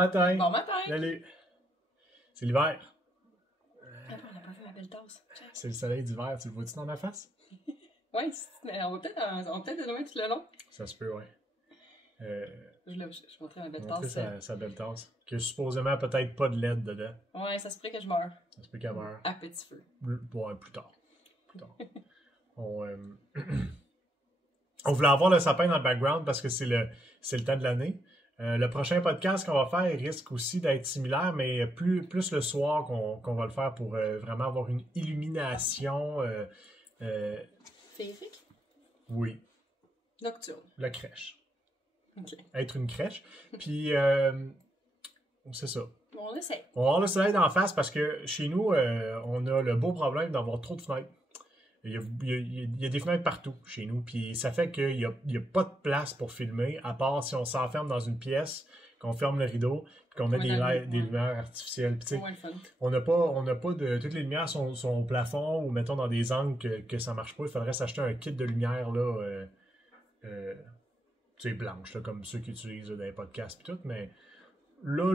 matin. Bon matin. Salut. C'est l'hiver. Attends, on n'a pas fait ma belle tasse. C'est le soleil d'hiver. Tu le vois-tu dans ma face? Oui, on va peut-être le mettre tout le long. Ça se peut, oui. Je vais montrer ma belle Montrer tasse. sa belle tasse. Que supposément peut-être pas de LED dedans. Ouais, ça se pourrait que je meure. Ça se peut qu'elle meure. À petit feu. Ouais, plus tard. On voulait avoir le sapin dans le background parce que c'est le temps de l'année. Le prochain podcast qu'on va faire risque aussi d'être similaire, mais plus le soir qu'on va le faire pour vraiment avoir une illumination. Féerique? Oui, Nocturne. la crèche. Ok. Être une crèche. Puis, c'est ça. On essaie. On va avoir le soleil d'en face parce que chez nous, on a le beau problème d'avoir trop de fenêtres. Il y a des fenêtres partout chez nous, puis ça fait qu'il n'y a pas de place pour filmer, à part si on s'enferme dans une pièce, qu'on ferme le rideau, puis qu'on met des lumières artificielles. Puis, Ouais, le fun. on n'a pas de... Toutes les lumières sont au plafond ou, mettons, dans des angles que ça marche pas. Il faudrait s'acheter un kit de lumière, là, blanche, là, comme ceux qu'ils utilisent dans les podcasts et tout, mais là...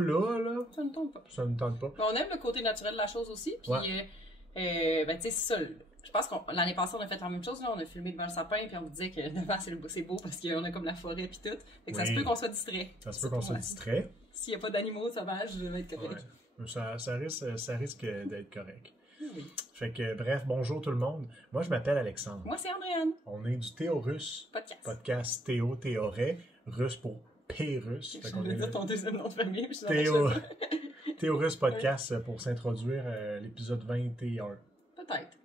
Ça ne tente pas. Ça ne tente pas. Mais on aime le côté naturel de la chose aussi, puis, Ouais. ben, tu sais, c'est ça. Je pense que l'année passée, on a fait la même chose. Là. On a filmé devant le sapin, puis on vous disait que devant, c'est beau parce qu'on a comme la forêt, puis tout. Fait que ça se peut qu'on soit distrait. Ça se peut qu'on soit distrait. S'il n'y a pas d'animaux sauvages, je vais être correct. Ouais. Ça risque d'être correct. Oui. Fait que, bref, bonjour tout le monde. Moi, je m'appelle Alexandre. Moi, c'est Andréane. On est du Théo-Russe. Podcast Théo, Théoret. Russe pour P-Russe. Je voulais dire ton deuxième nom de famille, puis Théo-Russe Podcast pour s'introduire l'épisode 21. Peut-être.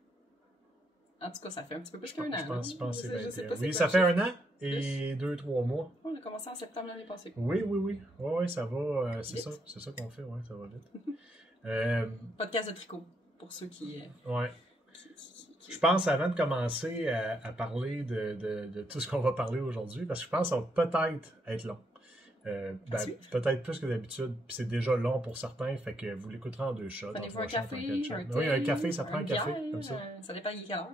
En tout cas, ça fait un petit peu plus qu'un an. Je pense que c'est 21. Oui, c'est ça fait un an et 2-3 mois. On a commencé en septembre l'année passée. Oui. Ouais, ça va. C'est ça qu'on fait, ouais, ça va vite. Podcast de tricot, pour ceux qui... Ouais. Je pense, avant de commencer à parler de tout ce qu'on va parler aujourd'hui, parce que je pense que ça va peut-être être long. Peut-être plus que d'habitude, puis c'est déjà long pour certains, fait que vous l'écouterez en 2 shots. Prenez-vous un café, un thé, oui, un café, ça prend un café, bière, comme ça. Ça dépend de quelle heure.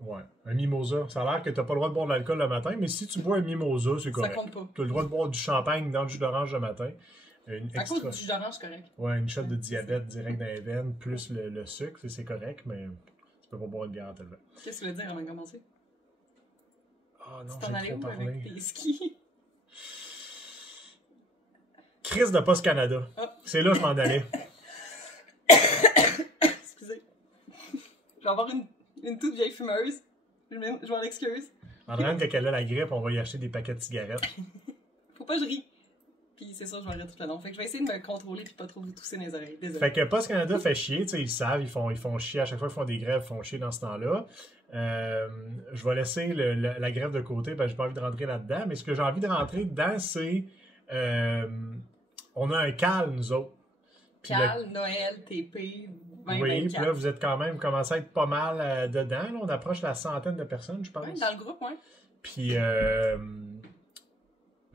Ouais, un mimosa. Ça a l'air que t'as pas le droit de boire de l'alcool le matin, mais si tu bois un mimosa, c'est correct. Ça compte pas. T'as le droit de boire du champagne dans le jus d'orange le matin. À cause du jus d'orange, c'est correct. Ouais, une shot de diabète direct dans les veines, plus le sucre, c'est correct, mais tu peux pas boire de bière en te levant. Qu'est-ce que tu veux dire avant de commencer? Ah non, tu t'en allais j'ai trop où parlé. avec tes skis? Crise de Post Canada. Ah. C'est là que je m'en allais. Excusez. Je vais avoir une toute vieille fumeuse. Je m'en excuse. Andréane, quand elle a la grippe, on va y acheter des paquets de cigarettes. Faut pas que je rie. Puis c'est ça, je vais rire tout le long. Fait que je vais essayer de me contrôler puis pas trop vous tousser dans les oreilles. Désolé. Fait que Post Canada fait chier, tu sais, ils savent, ils font chier. À chaque fois qu'ils font des grèves, ils font chier dans ce temps-là. Je vais laisser la grève de côté parce que j'ai pas envie de rentrer là-dedans. Mais ce que j'ai envie de rentrer dedans, c'est... on a un CAL, nous autres. CAL, Noël, TP, 2024. Oui, puis là, vous êtes quand même commencé à être pas mal dedans. Là, on approche la 100aine de personnes, je pense. Oui, dans le groupe, oui. Puis,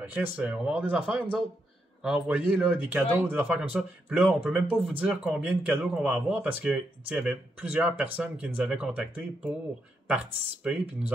Chris, on va avoir des affaires, nous autres. Envoyer là, des cadeaux, des affaires comme ça. Puis là, on peut même pas vous dire combien de cadeaux qu'on va avoir parce que il y avait plusieurs personnes qui nous avaient contactés pour participer puis vous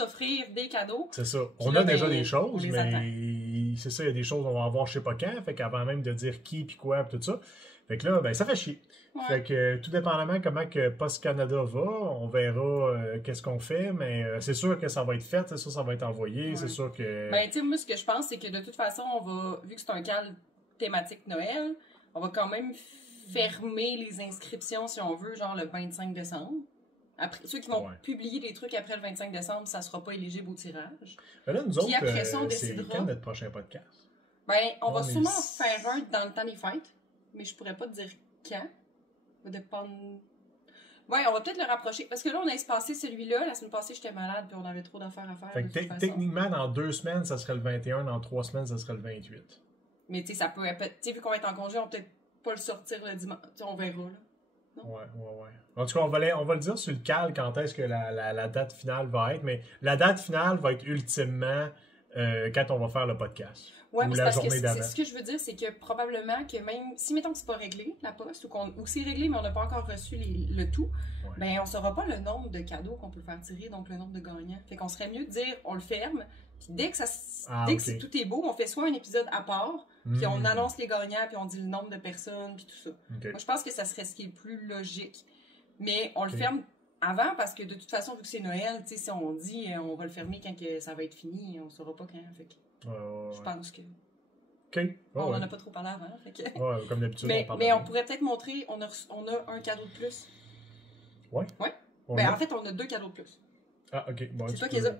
offrir des cadeaux. C'est ça. Puis on là, a déjà des choses, mais c'est ça, il y a des choses qu'on va avoir je sais pas quand, fait qu'avant même de dire qui puis quoi puis tout ça. Fait que là, ben ça fait chier. Ouais. Fait que tout dépendamment comment que Post Canada va, on verra qu'est-ce qu'on fait, mais c'est sûr que ça va être fait, c'est sûr que ça va être envoyé, Ouais. c'est sûr que... Ben, tu sais, moi, ce que je pense, c'est que de toute façon, on va, vu que c'est un CAL thématique Noël, on va quand même fermer les inscriptions, si on veut, genre le 25 décembre. Après, ceux qui vont publier des trucs après le 25 décembre, ça sera pas éligible au tirage. Ben là, nous Puis autres, après ça, on c'est décidera. quand notre prochain podcast? Ben, on va sûrement faire un dans le temps des fêtes, mais je pourrais pas te dire quand. Ça va dépendre... Ouais, on va peut-être le rapprocher. Parce que là, on a espacé celui-là. La semaine passée, j'étais malade puis on avait trop d'affaires à faire. Fait que techniquement, dans 2 semaines, ça serait le 21. Dans 3 semaines, ça serait le 28. Mais tu sais, ça peut... Tu sais, vu qu'on va être en congé, on va peut-être pas le sortir le dimanche. T'sais, on verra, là. Non? Ouais. En tout cas, on va le dire sur le CAL quand est-ce que la date finale va être. Mais la date finale va être ultimement quand on va faire le podcast. Ouais, ou mais la parce journée que d'avant. ce que je veux dire, c'est que probablement que même si, mettons que c'est pas réglé, la poste, ou c'est réglé, mais on n'a pas encore reçu le tout, ben on saura pas le nombre de cadeaux qu'on peut faire tirer, donc le nombre de gagnants. Fait qu'on serait mieux de dire, on le ferme, Puis dès que tout est beau, on fait soit un épisode à part, puis on annonce les gagnants, puis on dit le nombre de personnes, puis tout ça. Okay. Moi, je pense que ça serait ce qui est le plus logique. Mais on le ferme avant, parce que de toute façon, vu que c'est Noël, tu sais, si on dit on va le fermer quand que ça va être fini, on saura pas quand. Fait que je pense que... on n'en a pas trop parlé avant. Fait que... comme d'habitude, on parle. Mais on pourrait peut-être montrer, on a un cadeau de plus. Ouais? En fait, on a 2 cadeaux de plus. Ah, ok. Bon, c'est toi qui les as.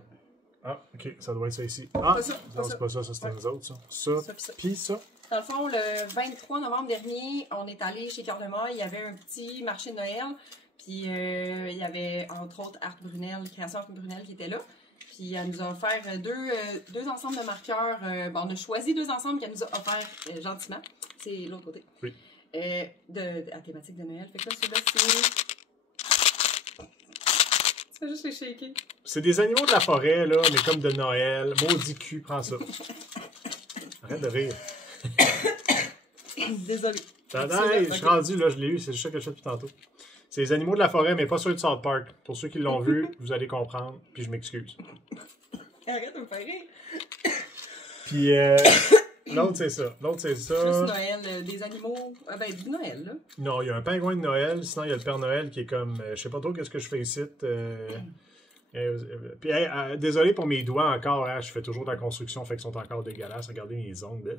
Ah, ok, ça doit être ça ici. Ah, non, c'est pas ça, c'était nous autres, ça. Ça, puis ça. Dans le fond, le 23 novembre dernier, on est allé chez Cœur de Mort, il y avait un petit marché de Noël, puis il y avait, entre autres, Art Brunel, Création Art Brunel qui était là. Puis elle nous a offert deux ensembles de marqueurs. On a choisi 2 ensembles qu'elle nous a offert gentiment. C'est l'autre côté. Oui. À thématique de Noël. Fait que là, celui-là, c'est... Tu fais juste les shaker. C'est des animaux de la forêt, là, mais comme de Noël. Maudit cul, prends ça. Arrête de rire. Désolé. Je suis rendu, là, je l'ai eu. C'est juste ça que je fais depuis tantôt. C'est les animaux de la forêt, mais pas ceux de South Park. Pour ceux qui l'ont vu, vous allez comprendre, puis je m'excuse. Arrête de me faire rire. Puis l'autre, c'est ça. Juste Noël, des animaux. Du Noël, là. Non, il y a un pingouin de Noël, sinon il y a le Père Noël qui est comme. Je sais pas trop qu'est-ce que je fais ici. Puis, désolé pour mes doigts encore, je fais toujours de la construction, fait qu'ils sont encore dégueulasses. Regardez mes ongles.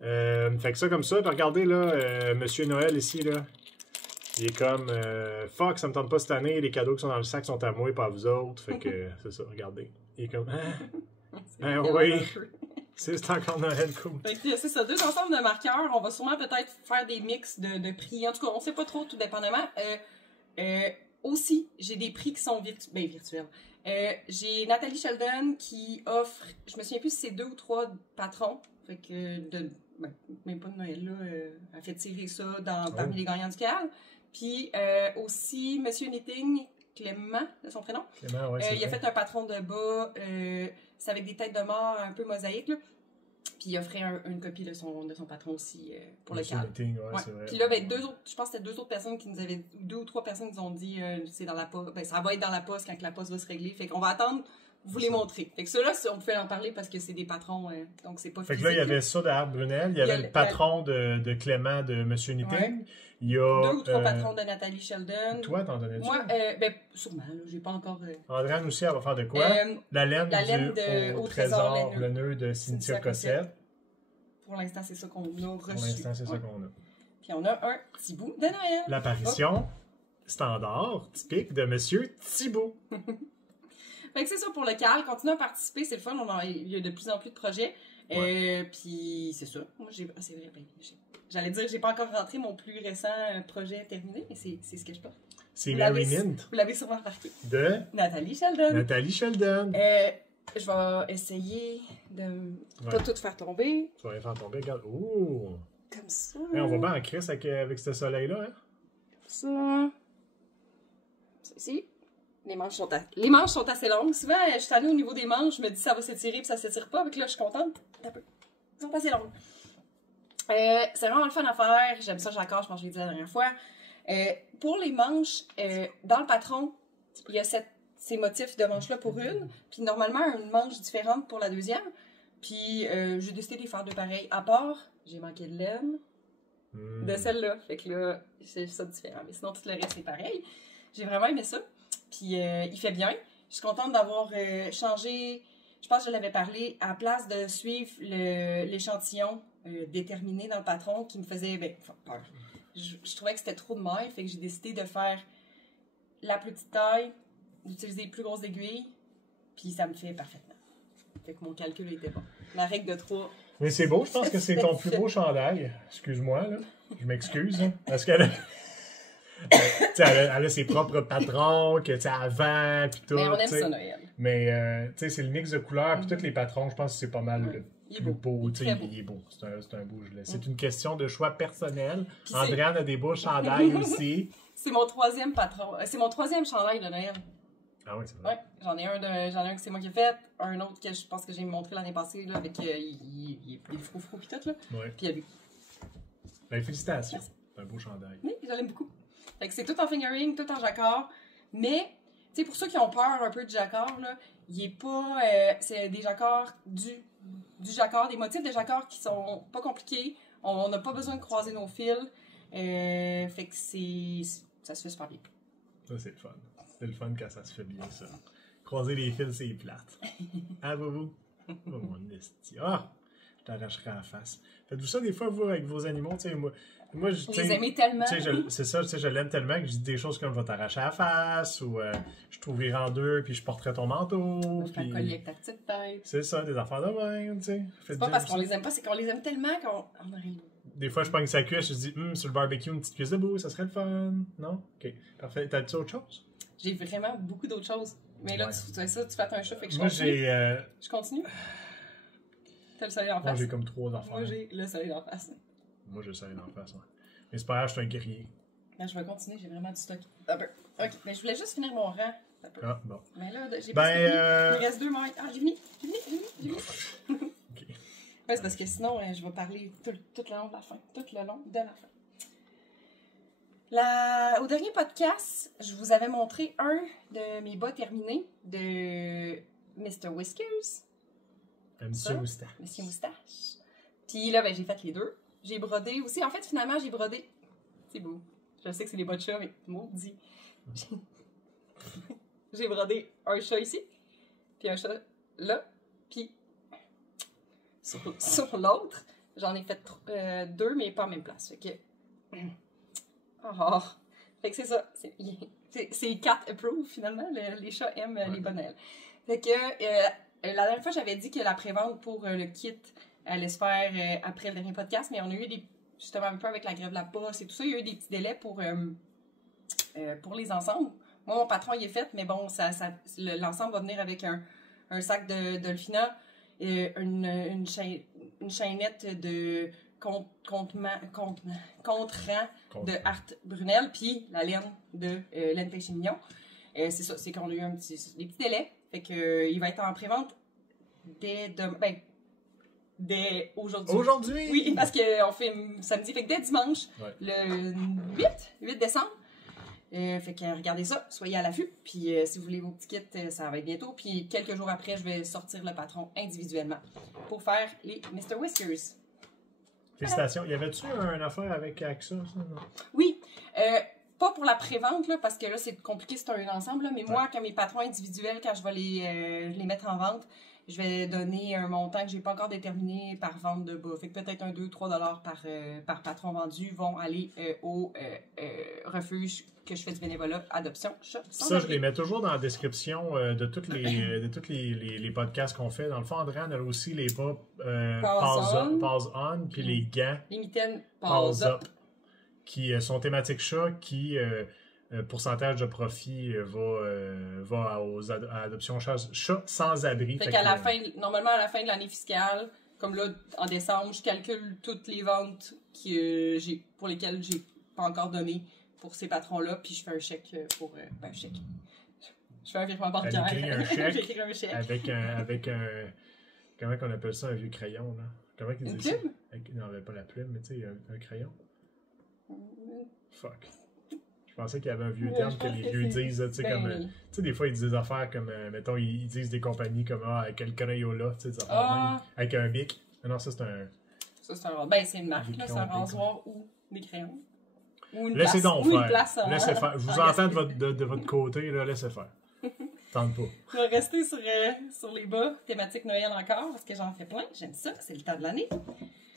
Fait que ça, comme ça. Puis regardez, là, Monsieur Noël ici, là. Il est comme, fuck, ça me tente pas cette année, les cadeaux qui sont dans le sac sont à moi et pas à vous autres. Fait que, c'est ça, regardez. Il est comme, oui, c'est encore Noël, cool. Fait que c'est ça, 2 ensembles de marqueurs. On va sûrement peut-être faire des mix de prix. En tout cas, on sait pas trop, tout dépendamment. Aussi, j'ai des prix qui sont virtuels. J'ai Nathalie Sheldon qui offre, je me souviens plus si c'est 2 ou 3 patrons. Fait que, même pas de Noël, là. Elle fait tirer ça parmi les gagnants du CAL. Puis aussi, Monsieur Knitting, Clément, de son prénom. Clément, ouais, il a fait un patron de bas, c'est avec des têtes de mort un peu mosaïques, là. Puis il offrait une copie de son patron aussi pour Monsieur le CAL. Knitting, ouais, c'est vrai. Puis là, je pense que c'était 2 autres personnes qui nous avaient, 2 ou 3 personnes qui nous ont dit c'est dans la poste, ça va être dans la poste quand la poste va se régler. Fait qu'on va attendre vous les montrer. Fait que ceux-là, on pouvait en parler parce que c'est des patrons, donc c'est pas physique. Fait que là, il y avait ça de Art Brunel, il y avait le patron de Clément de Monsieur Knitting. Ouais. Il y a 2 ou 3 patrons de Nathalie Sheldon. Toi, t'en donnais-tu? Moi, sûrement, là, j'ai pas encore... Andréane aussi, elle va faire de quoi? La laine au trésor, le nœud de Cynthia Cossette. Pour l'instant, c'est ça qu'on a reçu. Pour l'instant, c'est ça qu'on a. Puis on a un petit bout de Noël. L'apparition standard, typique de Monsieur Thibault. Fait que c'est ça pour le CAL. Continuez à participer, c'est le fun. Il y a de plus en plus de projets. Puis c'est ça. Moi, c'est vrai, j'allais dire, j'ai pas encore rentré mon plus récent projet terminé, mais c'est ce que je porte. C'est Mary Mint. Vous l'avez sûrement remarqué. De Nathalie Sheldon. Nathalie Sheldon. Je vais essayer de pas tout faire tomber. Tu vas rien faire tomber, regarde. Ouh! Comme ça. Hey, on va bien en crise avec ce soleil-là, hein? Comme ça. Ici. Les manches sont assez longues. Souvent, je suis allée au niveau des manches, je me dis ça va s'étirer puis ça s'étire pas. Avec là, je suis contente. Un peu. Ils sont assez longues. C'est vraiment le fun à faire. J'aime ça, j'accorde, je pense que je l'ai dit la dernière fois. Pour les manches, dans le patron, il y a ces motifs de manches-là pour une, puis normalement une manche différente pour la deuxième. Puis j'ai décidé de les faire 2 pareils. À part, j'ai manqué de laine de celle-là. Fait que là, c'est ça différent. Mais sinon, tout le reste est pareil. J'ai vraiment aimé ça. Puis il fait bien. Je suis contente d'avoir changé. Je pense que je l'avais parlé. À la place de suivre l'échantillon déterminé dans le patron qui me faisait peur. Je trouvais que c'était trop de mailles. Fait que j'ai décidé de faire la plus petite taille, d'utiliser les plus grosses aiguilles. Puis ça me fait parfaitement. Fait que mon calcul était bon. La règle de 3. Mais c'est beau, je pense que c'est ton plus beau chandail. Excuse-moi, là. Je m'excuse. Hein, parce qu'elle elle a ses propres patrons, que tu avant, puis tout. Mais on aime ça, Noël. Mais c'est le mix de couleurs, puis tous les patrons, je pense que c'est pas mal le plus beau. Il est beau. C'est un beau gilet. C'est une question de choix personnel. Andréane a des beaux chandails aussi. C'est mon 3e patron. C'est mon 3e chandail de Noël. Ah oui, c'est vrai. Ouais, j'en ai un que c'est moi qui ai fait, un autre que je pense que j'ai montré l'année passée, là, avec il est froufrou pis tout, là. Ouais. Puis il y a lui. Ben, félicitations. C'est un beau chandail. Oui, je l'aime beaucoup. Fait que c'est tout en fingering, tout en jacquard, mais Tu sais, pour ceux qui ont peur un peu du jacquard, là, il est pas... c'est des jacquards du jacquard, des motifs de jacquard qui sont pas compliqués. On n'a pas besoin de croiser nos fils. Fait que ça se fait super bien. Ça, c'est le fun. C'est le fun quand ça se fait bien, ça. Croiser les fils, c'est plate. Ah, vous? Oh, mon esti. Ah! Je t'arracherai à la face. Faites-vous ça des fois, vous, avec vos animaux? Tu sais, moi Vous les aimez tellement. C'est ça, tu sais, je l'aime tellement que je dis des choses comme « va t'arracher à la face » ou je t'ouvrirai en deux puis je porterai ton manteau. Je fais un collier avec ta petite tête. C'est ça, des affaires de même, tu sais. C'est pas parce qu'on les aime pas, c'est qu'on les aime tellement qu'on aurait le... Des fois, je pogne sa cuisse, je dis sur le barbecue, une petite cuisse de bout, ça serait le fun. Non? Ok, parfait. T'as-tu autre chose? J'ai vraiment beaucoup d'autres choses. Mais là, tu fais ça, tu fais un chat, fait que je Moi, continue. j'ai. Je continue? T'as le soleil en face? Moi, j'ai comme 3 affaires. Moi, j'ai le soleil en face. Moi, j'ai le soleil en face, ouais. Mais c'est pas grave, je suis un guerrier. Ben, je vais continuer, j'ai vraiment du stock. Un peu. Ok, mais je voulais juste finir mon rang. Un peu. Ah, bon. Mais là, j'ai pas fini. Il reste 2 mois. Ah, j'ai fini. Ok. Ouais, c'est parce que sinon, je vais parler tout le long de la fin. Tout le long de la fin. Au dernier podcast, je vous avais montré un de mes bas terminés de Mr. Whiskers. Monsieur Moustache. Monsieur Moustache. Puis là, ben, j'ai fait les deux. J'ai brodé aussi. En fait, finalement, j'ai brodé. C'est beau. Je sais que c'est des bas de chat, mais maudit. J'ai brodé un chat ici, puis un chat là, puis sur l'autre, j'en ai fait 2, mais pas en même place. Fait que. Oh. Fait que c'est ça. C'est cat approve, finalement. Les chats aiment les bonnelles. Fait que la dernière fois, j'avais dit que la prévente pour le kit allait se faire après le dernier podcast, mais on a eu justement un peu avec la grève de la poste et tout ça, il y a eu des petits délais pour les ensembles. Moi, mon patron, il est fait, mais bon, l'ensemble va venir avec un sac de Dolphina, une chaînette de contrant de Art Brunel, puis la laine de laine Péché Mignon. C'est ça, c'est qu'on a eu des petits délais. Fait que il va être en prévente dès aujourd'hui. Aujourd'hui? Oui, parce qu'on fait samedi, fait que dès dimanche, le 8 décembre. Fait que regardez ça, soyez à l'affût. Puis si vous voulez vos petits kits, ça va être bientôt. Puis quelques jours après, je vais sortir le patron individuellement pour faire les Mr. Whiskers. Félicitations. Y avait-tu une affaire avec AXA, ça? Non? Oui. Pas pour la prévente, là, parce que là, c'est compliqué, c'est un ensemble. Là, mais moi, quand mes patrons individuels, quand je vais les mettre en vente, je vais donner un montant que j'ai pas encore déterminé par vente de bas. Fait que peut-être 2-3 $ par patron vendu vont aller au refuge que je fais du bénévolat adoption. Ça, je les mets toujours dans la description de tous les podcasts qu'on fait. Dans le fond, Andréane a aussi les bas Pause On, puis les gants les mitaines Pause Up, qui sont thématiques chat, qui pourcentage de profit va à adoption chat sans abri. Fait qu'à la fin, normalement à la fin de l'année fiscale, comme là en décembre, je calcule toutes les ventes pour lesquelles j'ai pas encore donné pour ces patrons-là, puis je fais un chèque pour un chèque. Je fais un virement bancaire. J'écris un chèque avec un comment qu'on appelle ça, un vieux crayon là. Comment qu'ils disent ça? Non, pas la plume, mais tu sais, un crayon. Fuck. Je pensais qu'il y avait un vieux terme que les vieux disent, tu sais, comme, tu sais, des fois ils disent des affaires comme, mettons, ils disent des compagnies comme, avec quel Crayola, tu sais, des affaires même, avec un bic. Non, ça c'est un... Ça c'est un... Ben, c'est une marque, là, c'est un rasoir ou des crayons. Ou une laissez place. donc Ou faire. Une place, laissez faire. Je vous entends de votre côté, là, laissez faire. Tente pas. Je vais rester sur les bas thématiques Noël encore, parce que j'en fais plein, j'aime ça, c'est le temps de l'année.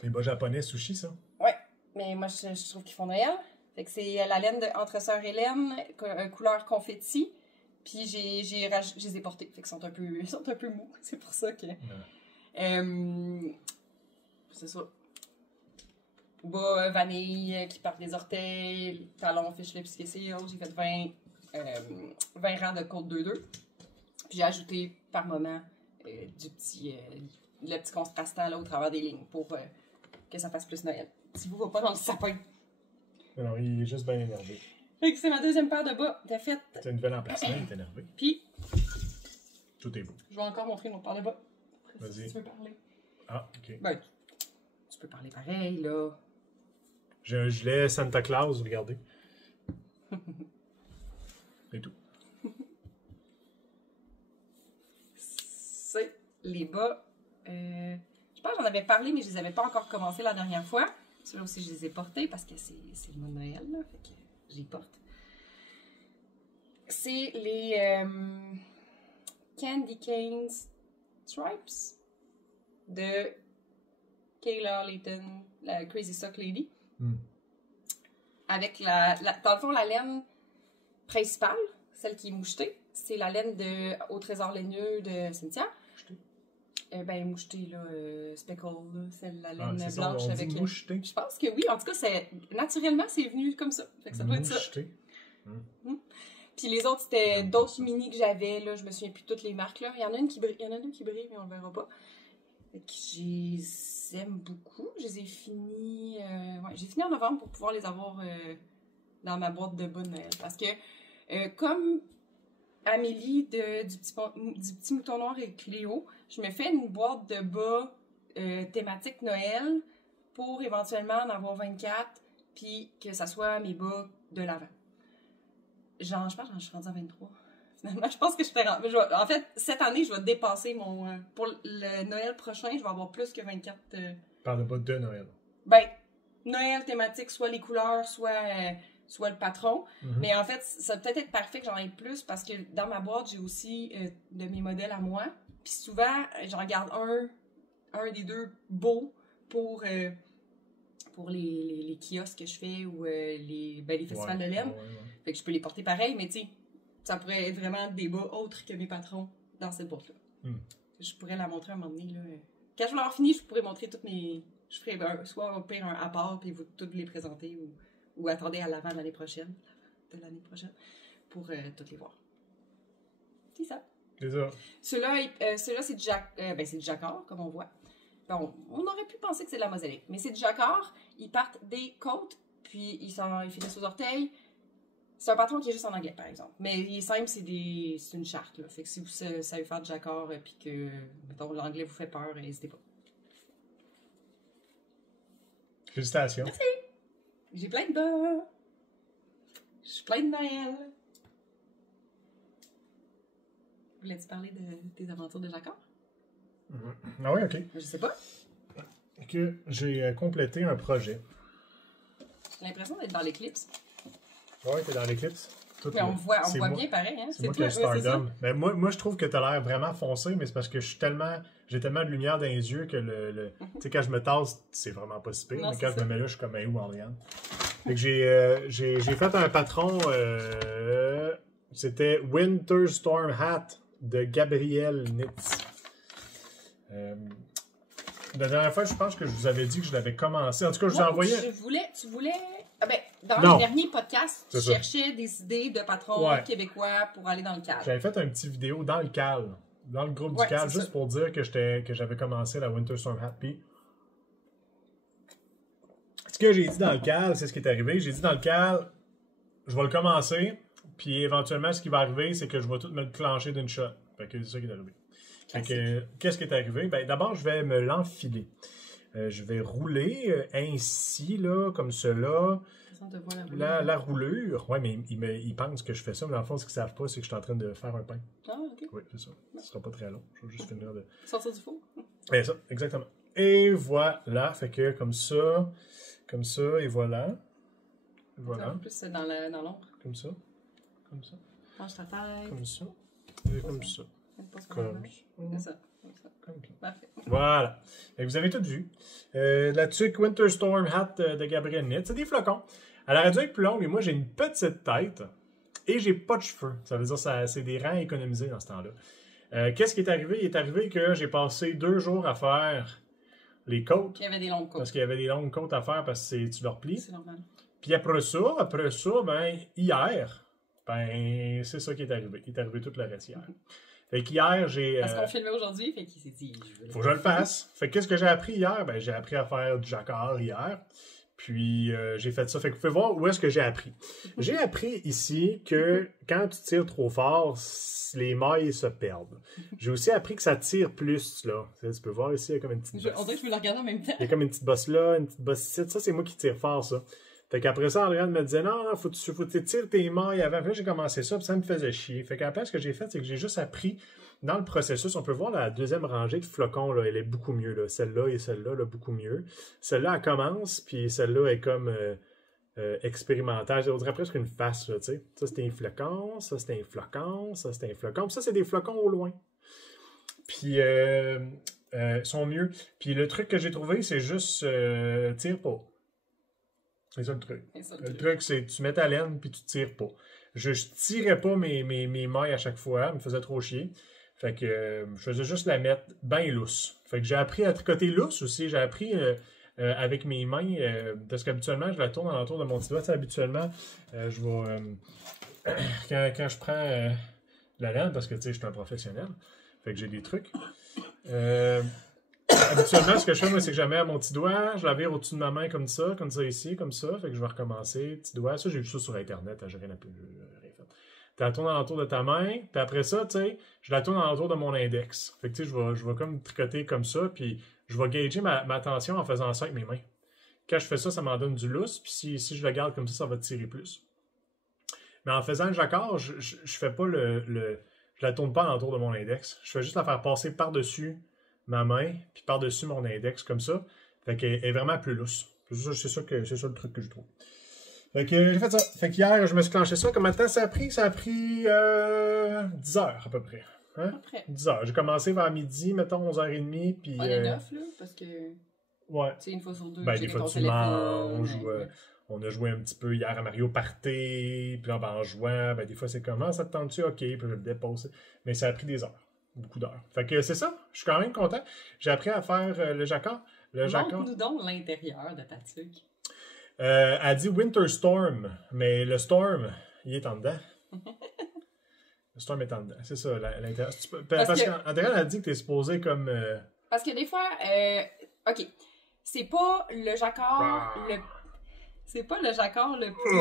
Les bas japonais sushi, ça? Ouais, mais moi je trouve qu'ils font Noël. Fait que c'est la laine de Entre Sœurs Hélène, couleur confetti. Puis je les ai portés. Fait qu'ils sont un peu mous. C'est pour ça que... c'est ça. Bas vanille qui part des orteils, talons fish lips kissés. J'ai fait 20 rangs de côte 2-2. Puis j'ai ajouté par moment le petit contrastant là, au travers des lignes pour que ça fasse plus Noël. Si vous ne va pas dans le sapin. Non, il est juste bien énervé. Fait que c'est ma deuxième paire de bas de fête. C'est un nouvel emplacement, il est énervé. Puis, tout est beau. Je vais encore montrer une autre paire de bas. Vas-y. Si tu veux parler. Ah, ok. Ben, tu peux parler pareil, là. J'ai un gilet Santa Claus, regardez. C'est tout. les bas, je pense que j'en avais parlé, mais je les avais pas encore commencés la dernière fois. Ceux-là aussi, je les ai portés parce que c'est le mois de Noël, là, fait que j'y porte. C'est les Candy Canes Stripes de Kayla Layton, la Crazy Sock Lady. Avec dans le fond, la laine principale, celle qui est mouchetée, c'est la laine au trésor laineux de Cynthia. Mouchetée, là, speckle, là, celle la laine blanche ça, avec. Mouchetée? Je pense que oui, en tout cas, naturellement, c'est venu comme ça. Fait que ça doit être ça. Puis les autres, c'était d'autres mini que j'avais, là, je me souviens plus de toutes les marques, là. Il y en a une qui brille, mais on le verra pas. Fait que je les aime beaucoup. Je les ai finis, j'ai fini en novembre pour pouvoir les avoir dans ma boîte de bas de Noël. Parce que, comme Amélie du petit mouton noir et Cléo, je me fais une boîte de bas thématique Noël pour éventuellement en avoir 24, puis que ça soit mes bas de l'avant. Je pense que je suis rendue à 23. Finalement, je pense que en fait, cette année, je vais dépasser mon... pour le Noël prochain, je vais avoir plus que 24... Parle pas de Noël. Noël thématique, soit les couleurs, soit le patron. Mais en fait, ça va peut-être être parfait que j'en ai plus parce que dans ma boîte, j'ai aussi de mes modèles à moi. Puis souvent, j'en garde un des deux beaux pour les kiosques que je fais ou les festivals de laine. Fait que je peux les porter pareil, mais tu sais, ça pourrait être vraiment des bas autres que mes patrons dans cette boîte-là. Je pourrais la montrer à un moment donné. Là. Quand je vais l'avoir fini, je pourrais montrer toutes mes... Je ferais soit au pire un à part, puis vous toutes les présenter, ou attendez à l'avant de l'année prochaine, pour toutes les voir. C'est ça. C'est ça. Ceux-là, c'est du jacquard, comme on voit. Bon, on aurait pu penser que c'est de la mosaïque, mais c'est du jacquard. Ils partent des côtes, puis ils finissent aux orteils. C'est un patron qui est juste en anglais, par exemple. Mais il est simple, c'est une charte. Là. Fait que si vous savez faire du jacquard, puis que, mettons, l'anglais vous fait peur, n'hésitez pas. Félicitations. Merci. J'ai plein de bas. Je suis plein de Noël. Voulais-tu parler de tes aventures de jacquard? Ah oui, ok. Je sais pas. Que j'ai complété un projet. J'ai l'impression d'être dans l'éclipse. Ouais, t'es dans l'éclipse. Mais on voit bien pareil. Hein? C'est moi qui ai le Stardom. Mais moi, je trouve que t'as l'air vraiment foncé, mais c'est parce que j'ai tellement de lumière dans les yeux que tu sais, quand je me tasse, c'est vraiment pas si pire. Mais quand je me mets là, je suis comme où en Liane. Fait que j'ai fait un patron, c'était Winter Storm Hat de Gabrielle Nitz. La dernière fois, je pense que je vous avais dit que je l'avais commencé. En tout cas, je vous ai envoyé... Tu voulais... dans le dernier podcast, tu cherchais des idées de patrons québécois pour aller dans le cadre. J'avais fait un petit vidéo dans le cadre, dans le groupe du cadre, juste pour dire que j'avais commencé la Winter Storm Hat. Puis, ce que j'ai dit dans le cadre, c'est ce qui est arrivé. J'ai dit dans le cadre, je vais le commencer, puis éventuellement, ce qui va arriver, c'est que je vais tout me le clencher d'une shot. Fait que c'est ça qui est arrivé. Fait que, qu'est-ce qui est arrivé? D'abord, je vais me l'enfiler. Je vais rouler ainsi, là, comme cela. La roulure. Ouais, mais ils pensent que je fais ça, mais dans le fond, ce qu'ils ne savent pas, c'est que je suis en train de faire un pain. Ah, ok. Oui, c'est ça. Ce ne sera pas très long. Je vais juste finir de... Sortir du four. C'est ça, exactement. Et voilà. Fait que comme ça, et voilà. Voilà. En plus, c'est dans l'ombre. Comme ça. Penche ta tête. Comme ça. Et comme ça. C'est ça. Parfait. Voilà. Et vous avez tout vu. La tuque Winter Storm Hat de Gabrielle Nitz. C'est des flocons. Elle aurait dû être plus longue, mais moi j'ai une petite tête et j'ai pas de cheveux. Ça veut dire que c'est des rangs économisés dans ce temps-là. Qu'est-ce qui est arrivé? Il est arrivé que j'ai passé 2 jours à faire les côtes. Il y avait des longues côtes. Parce qu'il y avait des longues côtes à faire parce que tu le replies. C'est normal. Puis après ça, hier, c'est ça qui est arrivé. Il est arrivé tout le reste hier. Fait qu'hier, j'ai... Parce qu'on filmait aujourd'hui, fait qu'il s'est dit... Faut que je le fasse. Fait que qu'est-ce que j'ai appris hier? J'ai appris à faire du jacquard hier. Puis j'ai fait ça. Fait que vous pouvez voir où est-ce que j'ai appris. J'ai appris ici que quand tu tires trop fort, les mailles se perdent. J'ai aussi appris que ça tire plus, là. Tu peux voir ici, il y a comme une petite bosse. On dirait que je peux le regarder en même temps. Il y a comme une petite bosse là, une petite bosse ici. Ça, c'est moi qui tire fort, ça. Fait qu'après ça, Andréane me disait, non, faut que tu tires tes mailles avant. Puis là, j'ai commencé ça, puis ça me faisait chier. Fait qu'à la place, ce que j'ai fait, c'est que j'ai juste appris dans le processus, on peut voir la deuxième rangée de flocons, là, elle est beaucoup mieux. Là. Celle-là et celle-là, là, beaucoup mieux. Celle-là, elle commence, puis celle-là est comme expérimentale. On dirait presque une face. Là, ça, c'était un flocon, ça, c'était un flocon, ça, c'était un flocon. Puis ça, c'est des flocons au loin. Puis, sont mieux. Puis le truc que j'ai trouvé, c'est juste tire pas. C'est ça le truc. Le truc, c'est tu mets ta laine puis tu tires pas. Je tirais pas mes mailles à chaque fois, ça me faisait trop chier. Fait que je faisais juste la mettre bien lousse. Fait que j'ai appris à tricoter lousse aussi. J'ai appris avec mes mains, parce qu'habituellement, je la tourne alentour de mon petit doigt. Tu sais, habituellement, je vais. Quand je prends la laine, parce que tu sais, je suis un professionnel, fait que j'ai des trucs. Habituellement, ce que je fais, moi, c'est que je la mets à mon petit doigt, je la vire au-dessus de ma main comme ça ici, comme ça. Fait que je vais recommencer, petit doigt. Ça, j'ai vu ça sur Internet, j'ai rien fait. Tu la tournes alentour de ta main, puis après ça, tu sais, je la tourne alentour de mon index. Fait que tu sais, je vais comme tricoter comme ça, puis je vais gager ma tension en faisant ça avec mes mains. Quand je fais ça, ça m'en donne du lousse, puis si je le garde comme ça va tirer plus. Mais en faisant le jacquard, je fais pas je la tourne pas alentour de mon index. Je fais juste la faire passer par-dessus ma main, puis par-dessus mon index, comme ça. Fait qu'elle est vraiment plus lousse. C'est ça le truc que je trouve. Fait que j'ai fait ça. Fait qu'hier, je me suis clenché ça. Combien de temps ça a pris? Ça a pris 10 heures à peu près. Hein? À peu près. 10 heures. J'ai commencé vers midi, mettons 11h30. Puis, on est 9, là, parce que... Ouais. Tu sais, une fois sur deux, des fois tu manges. On a joué un petit peu hier à Mario Party. Puis là, en jouant, des fois c'est comment? Ça te tente-tu? OK. Puis je le dépose. Mais ça a pris des heures. Beaucoup d'heures. Fait que c'est ça. Je suis quand même content. J'ai appris à faire le jacquard. Montre-nous donc l'intérieur de ta tuque. Elle dit Winter Storm, mais le Storm, il est en dedans. Le Storm est en dedans. C'est ça, l'intérieur. Parce qu'Andréane a dit que t'es supposé comme... Parce que des fois, OK, c'est pas le jacquard C'est pas le jacquard le plus...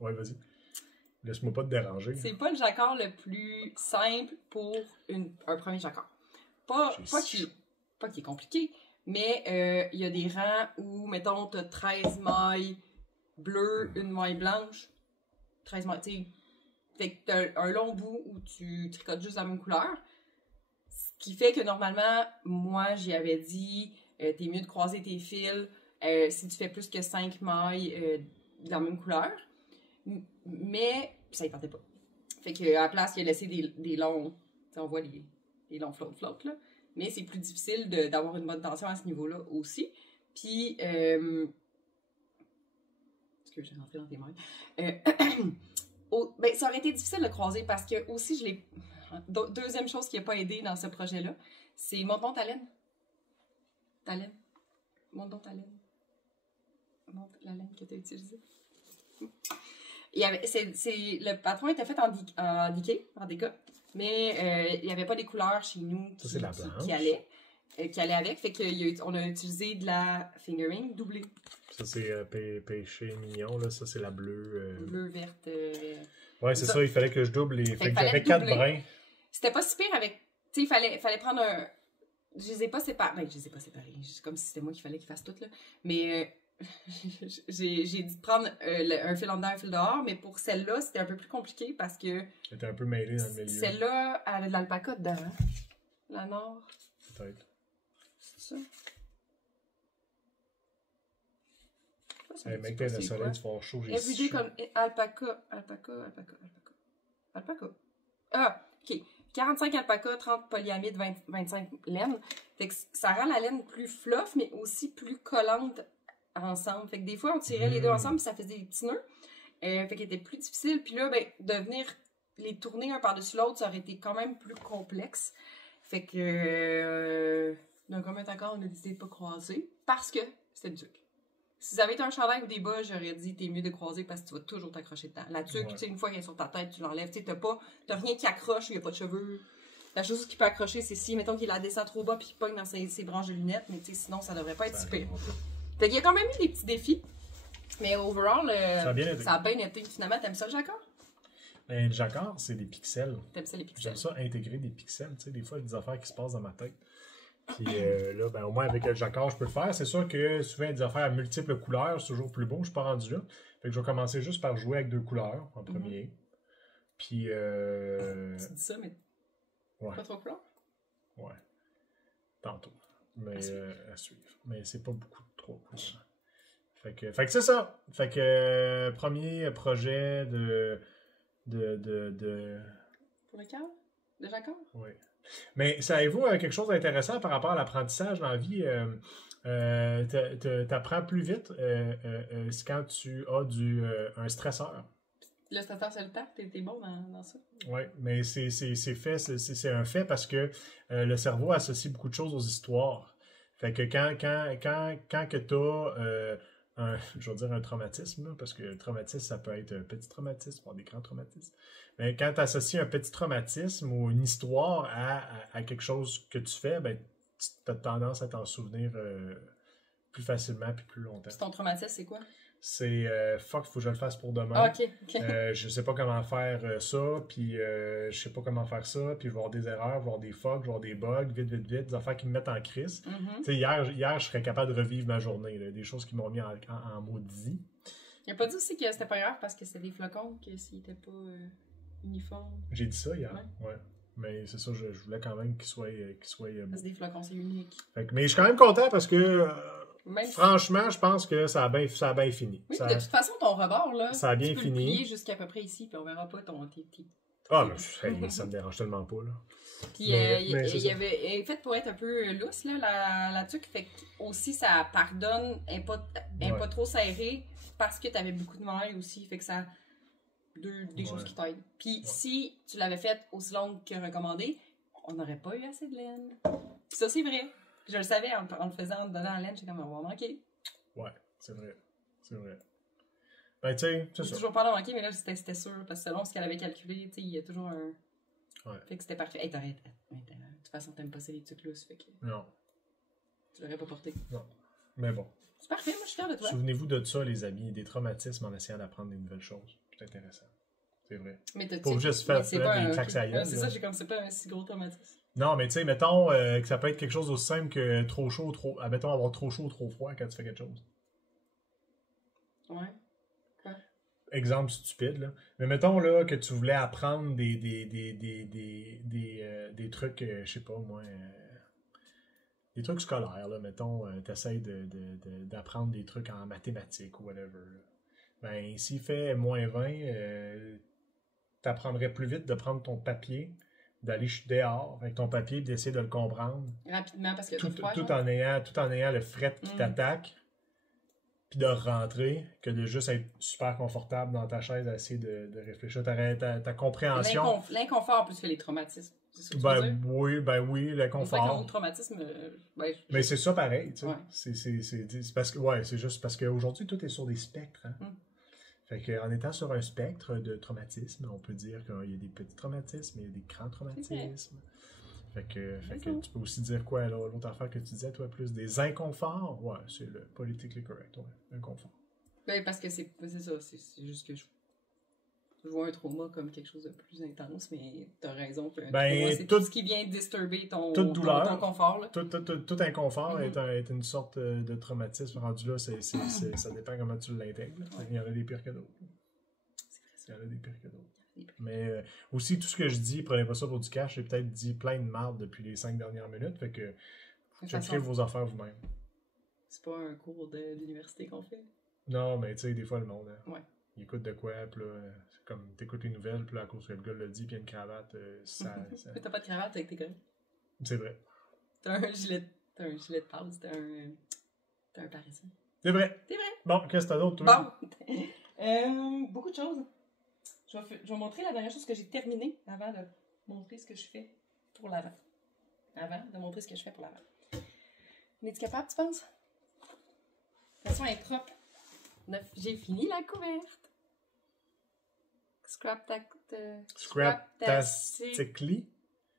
Ouais, vas-y. Laisse-moi pas te déranger. C'est pas le jacquard le plus simple pour un premier jacquard. Pas qu'il est compliqué, mais il y a des rangs où, mettons, t'as 13 mailles bleues, une maille blanche, 13 mailles, tu sais. Fait que t'as un long bout où tu tricotes juste la même couleur. Ce qui fait que normalement, moi, j'y avais dit, t'es mieux de croiser tes fils si tu fais plus que 5 mailles de la même couleur. Mais ça ne tentait pas. Fait qu'à la place, il a laissé des longs. On voit les longs float, là. Mais c'est plus difficile d'avoir une bonne tension à ce niveau-là aussi. Puis, est-ce que j'ai rentré dans tes mains? Ça aurait été difficile de croiser parce que aussi, je l'ai. Deuxième chose qui n'a pas aidé dans ce projet-là, c'est montre-moi ta laine. Ta laine. Montre donc ta laine. Montre la laine que tu as utilisée. Le patron était fait en decay, en déca, mais il n'y avait pas des couleurs chez nous qui allaient avec. Fait qu'on a utilisé de la fingering doublée. Ça, c'est pêché mignon, là. Ça, c'est la bleue. Bleue, verte. Ouais, c'est ça, il fallait que je double les. Fait que j'avais 4 brins. C'était pas si pire avec. Tu sais, il fallait prendre un. Je les ai pas séparés. Ben, je les ai pas séparés. C'est comme si c'était moi qu'il fallait qu'ils fassent tout, là. Mais. J'ai dit de prendre un fil en dedans, un fil dehors, mais pour celle-là, c'était un peu plus compliqué parce que... Elle était un peu mêlée dans le milieu. Celle-là, elle a de l'alpaca dedans. Hein? La nord. Peut-être. C'est ça? Hey, mec, t'es le soleil, tu vas avoir chaud. Everyday comme alpaca. Ah, OK. 45 alpaca, 30 polyamide, 25 laine. Fait que ça rend la laine plus fluff, mais aussi plus collante ensemble. Fait que des fois, on tirait les deux ensemble, puis ça faisait des petits nœuds. Fait qu'il était plus difficile. Puis là, de venir les tourner un par-dessus l'autre, ça aurait été quand même plus complexe. Fait que, d'un commun accord, on a décidé de pas croiser parce que c'était une tuque. Si ça avait été un chandail ou des bas, j'aurais dit t'es mieux de croiser parce que tu vas toujours t'accrocher dedans. La tuque, tu sais, une fois qu'elle est sur ta tête, tu l'enlèves. Tu sais, t'as rien qui accroche, il n'y a pas de cheveux. La chose qui peut accrocher, c'est si, mettons qu'il la descend trop bas puis qu'il pogne dans ses branches de lunettes, mais tu sais, sinon, ça devrait pas être si pire. Fait qu'il y a quand même eu des petits défis. Mais overall, ça a bien été. Finalement, t'aimes ça le jacquard? Ben, le jacquard, c'est des pixels. T'aimes ça les pixels? J'aime ça intégrer des pixels. Tu sais, des fois, il y a des affaires qui se passent dans ma tête. Puis là, au moins avec le jacquard, je peux le faire. C'est sûr que souvent, il y a des affaires à multiples couleurs, c'est toujours plus beau. Je suis pas rendu là. Fait que je vais commencer juste par jouer avec 2 couleurs en premier. Puis. Tu dis ça, mais Ouais. Pas trop long? Ouais. Tantôt. Mais à suivre. Mais c'est pas beaucoup trop court. Fait que c'est ça. Fait que premier projet de Pour le cœur? De Jacob? Oui. Mais savez-vous quelque chose d'intéressant par rapport à l'apprentissage dans la vie? T'apprends plus vite c'est quand tu as un stresseur. Le stresseur solitaire, t'es bon dans ça? Oui, mais c'est fait, c'est un fait parce que le cerveau associe beaucoup de choses aux histoires. Fait que quand que t'as je vais dire un traumatisme, là, parce que le traumatisme, ça peut être un petit traumatisme, voire des grands traumatismes. Mais quand tu associes un petit traumatisme ou une histoire à quelque chose que tu fais, ben, tu as tendance à t'en souvenir plus facilement puis plus longtemps. Puis ton traumatisme, c'est quoi? C'est fuck, faut que je le fasse pour demain. Ah, ok. Je sais pas comment faire ça, puis je sais pas comment faire ça, puis je vais avoir des erreurs, je vais avoir des fucks, je vais avoir des bugs, vite, des affaires qui me mettent en crise. Mm-hmm. Tu sais, hier, je serais capable de revivre ma journée, là, des choses qui m'ont mis en maudit. Il a pas dit aussi que c'était pas grave parce que c'était des flocons, que s'ils étaient pas uniformes. J'ai dit ça hier, ouais. Mais c'est ça, je voulais quand même qu'il soit beau. Parce que des flocons, c'est unique. Mais je suis quand même content parce que franchement, je pense que ça a bien fini. Oui, ça, de toute façon, ton rebord, là, ça a bien tu peux fini. le plier jusqu'à peu près ici, puis on verra pas ton tes. Ah, mais ça me dérange tellement pas, là. Puis il avait fait pour être un peu lousse, là, la tuque, fait que aussi ça pardonne, elle est pas trop serrée, parce que t'avais beaucoup de mailles aussi, fait que ça des choses qui t'aident. Puis si tu l'avais faite aussi longue que recommandé, on n'aurait pas eu assez de laine. Puis ça, c'est vrai. Je le savais en le faisant, en donnant la laine, j'étais comme, on va manquer. Ouais, c'est vrai. C'est vrai. Ben, tu sais, c'est ça. Toujours pas la manquer, mais là, c'était sûr, parce que selon ce qu'elle avait calculé, tu sais, il y a toujours un. Ouais. Fait que c'était parfait. Hey, t'arrêtes. De toute façon, t'aimes pas ça, les trucs lousses, fait que. Non. Tu l'aurais pas porté. Non. Mais bon. C'est parfait, moi, je suis fière de toi. Souvenez-vous de ça, les amis, des traumatismes en essayant d'apprendre des nouvelles choses. C'est intéressant. C'est vrai. Mais t'as Pour juste faire des claques à gueule. C'est ça, j'ai comme, c'est pas un si gros traumatisme. Non, mais tu sais, mettons que ça peut être quelque chose aussi simple que trop chaud, trop. Mettons avoir trop chaud ou trop froid quand tu fais quelque chose. Ouais. Quoi? Exemple stupide, là. Mais mettons là que tu voulais apprendre des trucs, je sais pas moi, des trucs scolaires, là. Mettons, t'essayes d'apprendre des trucs en mathématiques ou whatever. Là. Ben, s'il fait -20, t'apprendrais plus vite de prendre ton papier, d'aller dehors avec ton papier et d'essayer de le comprendre. Rapidement, parce que tout en ayant le fret qui t'attaque, puis de rentrer, que de juste être super confortable dans ta chaise à essayer de réfléchir. Ta compréhension. L'inconfort plus que les traumatismes. C'est ça que tu veux dire? Ben oui, l'inconfort. Le traumatisme, mais c'est ça pareil, tu sais. Ouais. C'est parce que, c'est juste parce qu'aujourd'hui, tout est sur des spectres. Hein? Fait qu'en étant sur un spectre de traumatisme, on peut dire qu'il y a des petits traumatismes, il y a des grands traumatismes. Fait que tu peux aussi dire quoi, l'autre affaire que tu disais, toi, plus des inconforts? Ouais, c'est le politically correct, ouais, inconfort. Ben, parce que c'est ça, c'est juste que je vois un trauma comme quelque chose de plus intense, mais t'as raison que c'est tout ce qui vient disturber ton confort. Là. Tout inconfort est une sorte de traumatisme rendu là, ça dépend comment tu l'intègres. Ouais. Il y en a des pires que d'autres. Il y en a des pires que d'autres. Mais aussi, tout ce que je dis, prenez pas ça pour du cash, j'ai peut-être dit plein de marde depuis les 5 dernières minutes, fait que checkerez vos affaires vous-même. C'est pas un cours d'université qu'on fait? Non, mais tu sais, des fois, le monde, ouais. Il écoute de quoi, puis là, c'est comme, t'écoutes les nouvelles, puis là, à cause que le gars l'a dit, puis il y a une cravate, ça... T'as pas de cravate avec tes collègues? C'est vrai. T'as un gilet de pâle, t'es un parisien. C'est vrai. Bon, qu'est-ce que t'as d'autre, toi? Bon. Beaucoup de choses. Je vais montrer la dernière chose que j'ai terminée avant de montrer ce que je fais pour l'avant. On est-tu capable, tu penses? De toute façon, elle est propre. J'ai fini la couverte.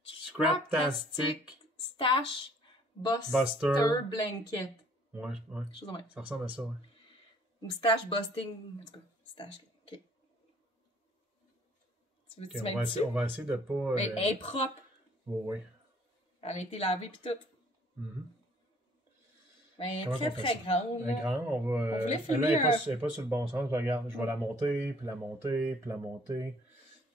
Scraptastic Stash Buster Blanket. Ouais. Ça ressemble à ça, ouais. Ou Stash Busting. En tout cas, Stash. Ok. Tu veux on va essayer de pas. Elle est propre. Oui. Elle a été lavée pis tout. Ben, très grande. Elle est grande, on voulait filmer elle n'est pas sur le bon sens. Regarde, je vais la monter, puis la monter, puis la monter,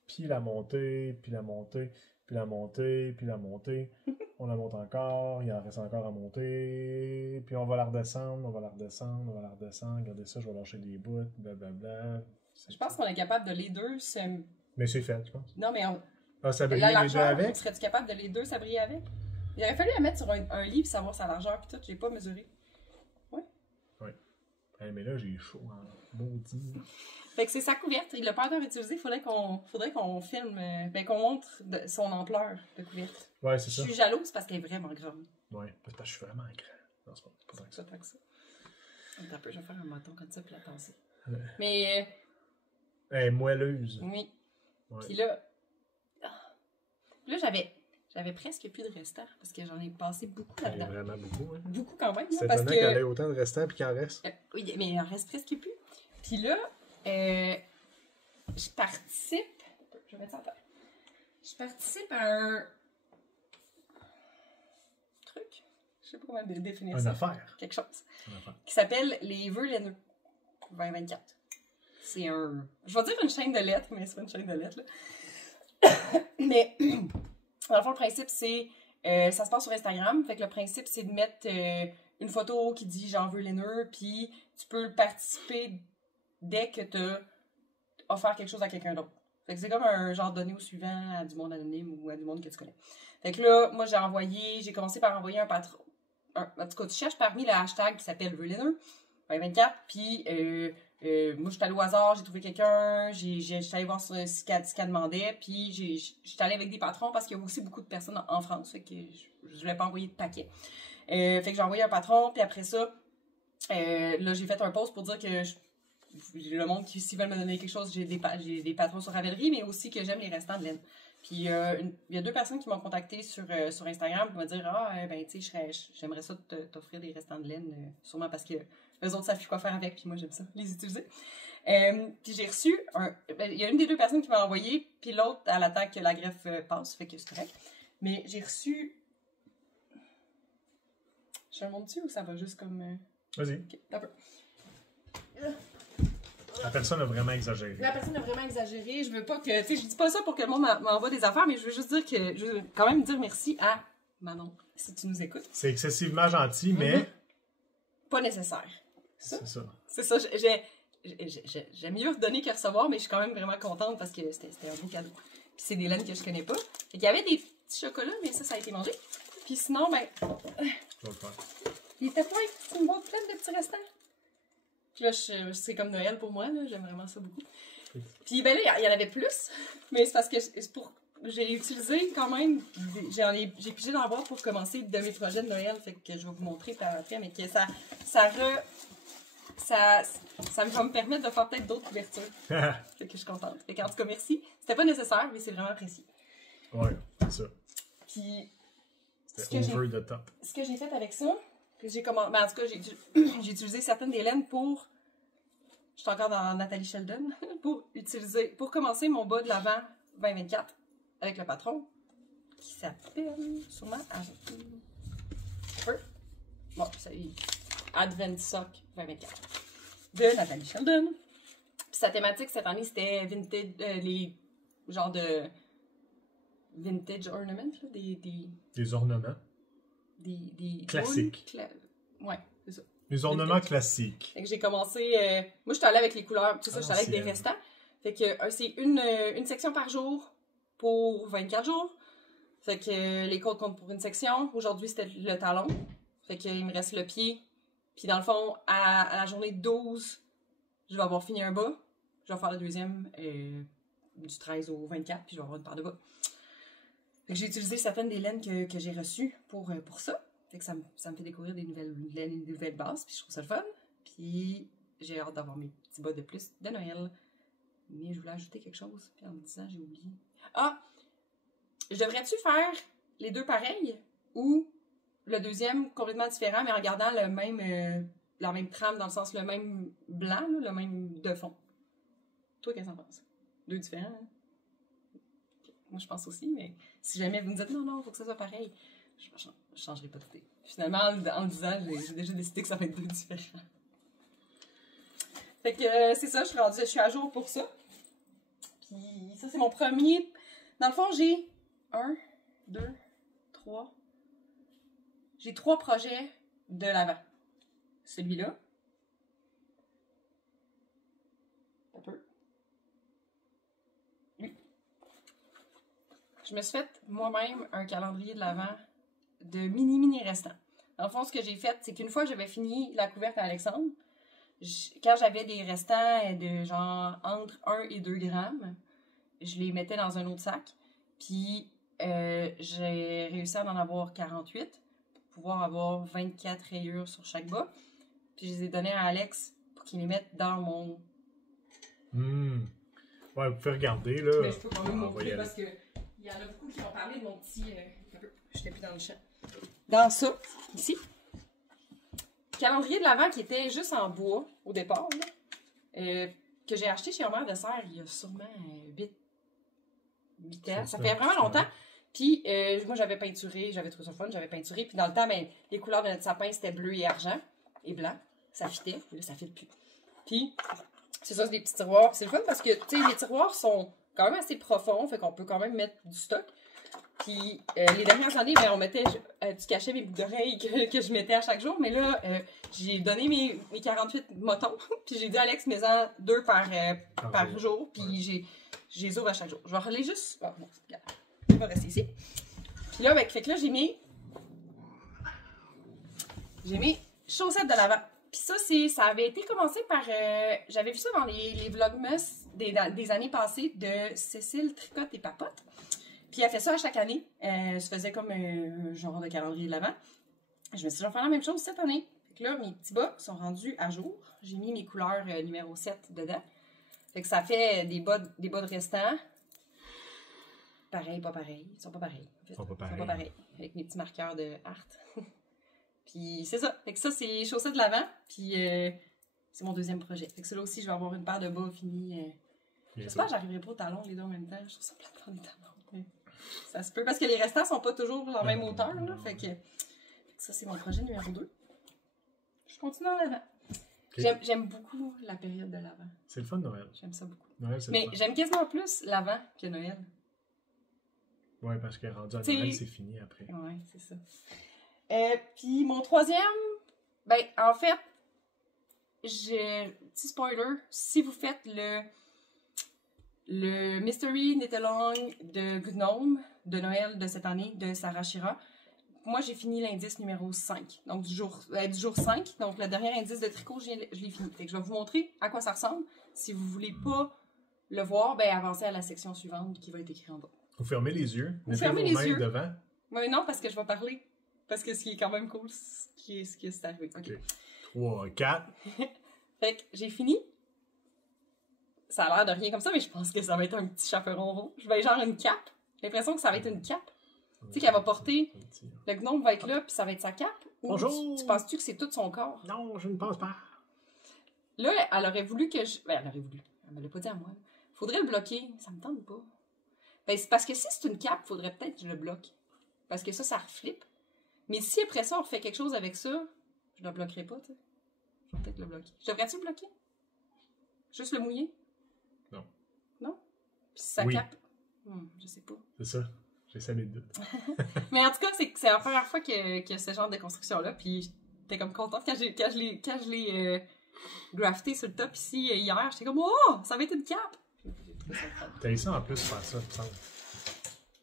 puis la monter, puis la monter. puis la montée, puis la montée. On la monte encore, il en reste encore à monter, puis on va la redescendre, on va la redescendre, on va la redescendre. Regardez ça, je vais lâcher des bouts, blablabla. Je pense qu'on est capable de les deux se... Mais c'est fait, je pense. Non, mais Ah, ça brille la les deux largeur, avec? serais-tu capable de les deux s'abrier avec? Il aurait fallu la mettre sur un lit pour savoir sa largeur, puis tout, j'ai pas mesuré. Oui. Mais là, j'ai chaud en maudit. Fait que c'est sa couverte. Il l'a pas encore utilisé. Faudrait qu'on filme, qu'on montre son ampleur de couverte. Ouais, c'est ça. Je suis jalouse parce qu'elle est vraiment grande. Ouais, parce que je suis vraiment grand. Non, c'est pas tant que ça. Pas tant que ça. Attends un peu, je vais faire un menton comme ça puis la tasser. Mais. Elle est moelleuse. Oui. Ouais. Puis là. J'avais presque plus de restants parce que j'en ai passé beaucoup Il y a là-dedans. vraiment beaucoup, hein. Beaucoup quand même. C'est parce étonnant que... qu'elle ait autant de restants puis qu'il en reste. Oui, mais il en reste presque plus. Puis là, je participe. Je vais mettre ça en terre. Je participe à un truc. Je sais pas comment définir Une ça. affaire. Quelque chose. Une affaire. Qui s'appelle Les Vœux laineux 2024. C'est un. Je vais dire une chaîne de lettres, mais c'est pas une chaîne de lettres, là. Mais, dans le fond, le principe, c'est. Ça se passe sur Instagram. Fait que le principe, c'est de mettre une photo qui dit j'en veux laineux, puis tu peux participer dès que tu as offert quelque chose à quelqu'un d'autre. Fait que c'est comme un genre donné au suivant à du monde anonyme ou à du monde que tu connais. Fait que là, moi, j'ai commencé par envoyer un patron. En tout cas, tu cherches parmi le hashtag qui s'appelle Vœux laineux 2024, puis moi, j'étais allée au hasard, j'ai trouvé quelqu'un, j'étais allée voir ce qu'elle demandait, puis j'étais allée avec des patrons parce qu'il y a aussi beaucoup de personnes en France, fait que je voulais pas envoyer de paquet. Fait que j'ai envoyé un patron, puis après ça, là, j'ai fait un post pour dire que le monde qui, s'ils veulent me donner quelque chose, j'ai des patrons sur Ravelry, mais aussi que j'aime les restants de laine. Puis il y a 2 personnes qui m'ont contacté sur Instagram pour me dire ben tu sais, j'aimerais ça t'offrir des restants de laine, sûrement parce que eux autres savent plus quoi faire avec, puis moi j'aime ça, les utiliser. Puis j'ai reçu il y a une des 2 personnes qui m'a envoyé, puis l'autre elle attend que la greffe passe, fait que c'est correct. Mais j'ai reçu. Je le montre-tu ou ça va juste comme. Vas-y. Ok, un peu. La personne a vraiment exagéré. La personne a vraiment exagéré. Je veux pas que. Tu sais, je dis pas ça pour que le monde m'envoie des affaires, mais je veux juste dire que. Je veux quand même dire merci à Manon, si tu nous écoutes. C'est excessivement gentil, mais. Pas nécessaire. C'est ça. C'est ça. J'aime mieux redonner que recevoir, mais je suis quand même vraiment contente parce que c'était un beau cadeau. Puis c'est des laines que je connais pas. Fait qu'il y avait des petits chocolats, mais ça a été mangé. Puis sinon, ben. Je vais le faire. Il était plein. C'est une boîte pleine de petits restants. Puis là, c'est comme Noël pour moi, là. J'aime vraiment ça beaucoup. Puis ben là, il y en avait plus. Mais c'est parce que j'ai utilisé quand même. J'ai pigé dans la boîte pour commencer de mes projets de Noël. Fait que je vais vous montrer par après. Mais que ça va me permettre de faire peut-être d'autres couvertures. Fait que je suis contente. Fait qu'en tout cas, merci. C'était pas nécessaire, mais c'est vraiment apprécié. Ouais, c'est ça. Puis. C'était over the top. Ce que j'ai fait avec ça, que j'ai commandé. Ben, en tout cas, j'ai utilisé certaines des laines pour. Je suis encore dans Nathalie Sheldon. Pour commencer mon bas de l'avant 2024 avec le patron qui s'appelle sûrement bon, ça y est. Advent Sock 2024 de Nathalie Sheldon. Puis sa thématique cette année c'était vintage, les genres de vintage ornaments, là, des ornements. Des classiques. Ouais, c'est ça. Les ornements classiques. Fait que j'ai commencé. Moi, je suis allée avec les couleurs, tout ça, je suis allée avec des restants. Fait que c'est une section par jour pour 24 jours. Fait que les codes comptent pour une section. Aujourd'hui, c'était le talon. Fait qu'il me reste le pied. Puis dans le fond, à la journée 12, je vais avoir fini un bas. Je vais faire le deuxième du 13 au 24, puis je vais avoir une paire de bas. Fait que j'ai utilisé certaines des laines que j'ai reçues pour ça. Fait que ça me fait découvrir des nouvelles laines, des nouvelles bases, puis je trouve ça le fun. Puis j'ai hâte d'avoir mes petits bas de plus de Noël. Mais je voulais ajouter quelque chose, puis en me disant, j'ai oublié. Ah! Je devrais-tu faire les deux pareils ou le deuxième complètement différent, mais en gardant la même trame, dans le sens le même blanc, là, le même de fond? Toi, qu'est-ce que t'en penses? Deux différents, hein? Okay. Moi, je pense aussi, mais si jamais vous me dites non, il faut que ça soit pareil, je changerai pas d'idée. Finalement, en le disant, j'ai déjà décidé que ça va être deux différents. Fait que c'est ça, je suis à jour pour ça. Puis ça, c'est mon premier. Dans le fond, j'ai 1, 2, 3. J'ai 3 projets de l'avant. Celui-là. Un peu. Lui. Je me suis fait moi-même un calendrier de l'avant de mini restants. Dans le fond, ce que j'ai fait, c'est qu'une fois que j'avais fini la couverte à Alexandre, quand j'avais des restants de genre entre 1 et 2 grammes, je les mettais dans un autre sac. Puis j'ai réussi à en avoir 48 pour pouvoir avoir 24 rayures sur chaque bas. Puis je les ai donnés à Alex pour qu'il les mette dans mon... Ouais, vous pouvez regarder, là. Mais je peux quand même montrer parce que il y en a beaucoup qui ont parlé de mon petit... J'étais plus dans le champ. Dans ça, ici. Calendrier de l'Avent qui était juste en bois au départ, là, que j'ai acheté chez Homer de Serre il y a sûrement 8 ans. Ça fait vraiment longtemps. Puis moi, j'avais peinturé, j'avais trouvé ça fun, j'avais peinturé. Puis dans le temps, ben, les couleurs de notre sapin, c'était bleu et argent et blanc. Ça fitait. Là, ça fite plus. Puis, c'est ça, c'est des petits tiroirs. C'est le fun parce que, tu sais, les tiroirs sont quand même assez profonds, fait qu'on peut quand même mettre du stock. Puis, les dernières années, ben, on mettait du cachet, mes boucles d'oreilles que je mettais à chaque jour. Mais là, j'ai donné mes 48 motons. Puis, j'ai dit à Alex, mets-en 2 par jour. Puis, je les ouvre à chaque jour. Je vais relayer juste... Oh, bon, regarde. Il va rester ici. Puis là, ben, fait que là, j'ai mis chaussettes de l'Avent. Puis ça avait été commencé par... j'avais vu ça dans les vlogmas des années passées de Cécile Tricotte et Papote. Puis elle fait ça à chaque année. Elle se faisait comme un genre de calendrier de l'Avent. Je me suis dit, je vais faire la même chose cette année. Fait que là, mes petits bas sont rendus à jour. J'ai mis mes couleurs numéro 7 dedans. Fait que ça fait des bas de restant. Pareil, pas pareil. Ils sont pas pareils. En fait. Ils sont pas pareils. Avec mes petits marqueurs de art. Puis c'est ça. Fait que ça, c'est les chaussettes de l'Avent. Puis c'est mon deuxième projet. Fait que ça là aussi, je vais avoir une paire de bas finis. J'espère que j'arriverai pas aux talons les deux en même temps. Je trouve ça plate de faire des talons. Mais ça se peut. Parce que les restants sont pas toujours en même hauteur. Là. Fait que ça, c'est mon projet numéro 2. Je continue en l'Avent. Okay. J'aime beaucoup la période de l'Avent. C'est le fun de Noël. J'aime ça beaucoup. Noël, mais j'aime quasiment plus l'Avent que Noël. Ouais, parce que rendu à Noël, c'est fini après. Ouais, c'est ça. Puis mon troisième, ben en fait, petit spoiler, si vous faites le Mystery Knit-Along de Gnome de Noël de cette année de Sarah Shira, moi j'ai fini l'indice numéro 5, donc du jour 5, donc le dernier indice de tricot, je l'ai fini. Fait que je vais vous montrer à quoi ça ressemble. Si vous voulez pas le voir, ben avancez à la section suivante qui va être écrite en bas. Vous fermez les yeux, mettez vos mains devant. Oui, non, parce que je vais parler. Parce que ce qui est quand même cool, ce qui est arrivé. OK. 3, 4. Fait que j'ai fini. Ça a l'air de rien comme ça, mais je pense que ça va être un petit chaperon rond. Je vais genre une cape. J'ai l'impression que ça va être une cape. Tu sais, qu'elle va porter. Le gnome va être là, puis ça va être sa cape. Bonjour! Tu penses-tu que c'est tout son corps? Non, je ne pense pas. Là, elle aurait voulu que je... Ben, elle aurait voulu. Elle me l'a pas dit à moi. Faudrait le bloquer. Ça me tente pas. Ben, c'est parce que si c'est une cape, faudrait peut-être que je le bloque. Parce que ça reflippe. Mais si après ça, on refait quelque chose avec ça, je le bloquerai pas, tu sais. Je vais peut-être le bloquer. Je devrais-tu le bloquer? Juste le mouiller? Non. Non? Puis si ça cape? Je sais pas. C'est ça. J'ai ça mes doutes. Mais en tout cas, c'est la première fois qu'il y a ce genre de construction-là. Puis j'étais comme contente quand je l'ai grafté sur le top ici hier. J'étais comme, oh, ça va être une cape! T'as ça en plus, faire ça, il me semble.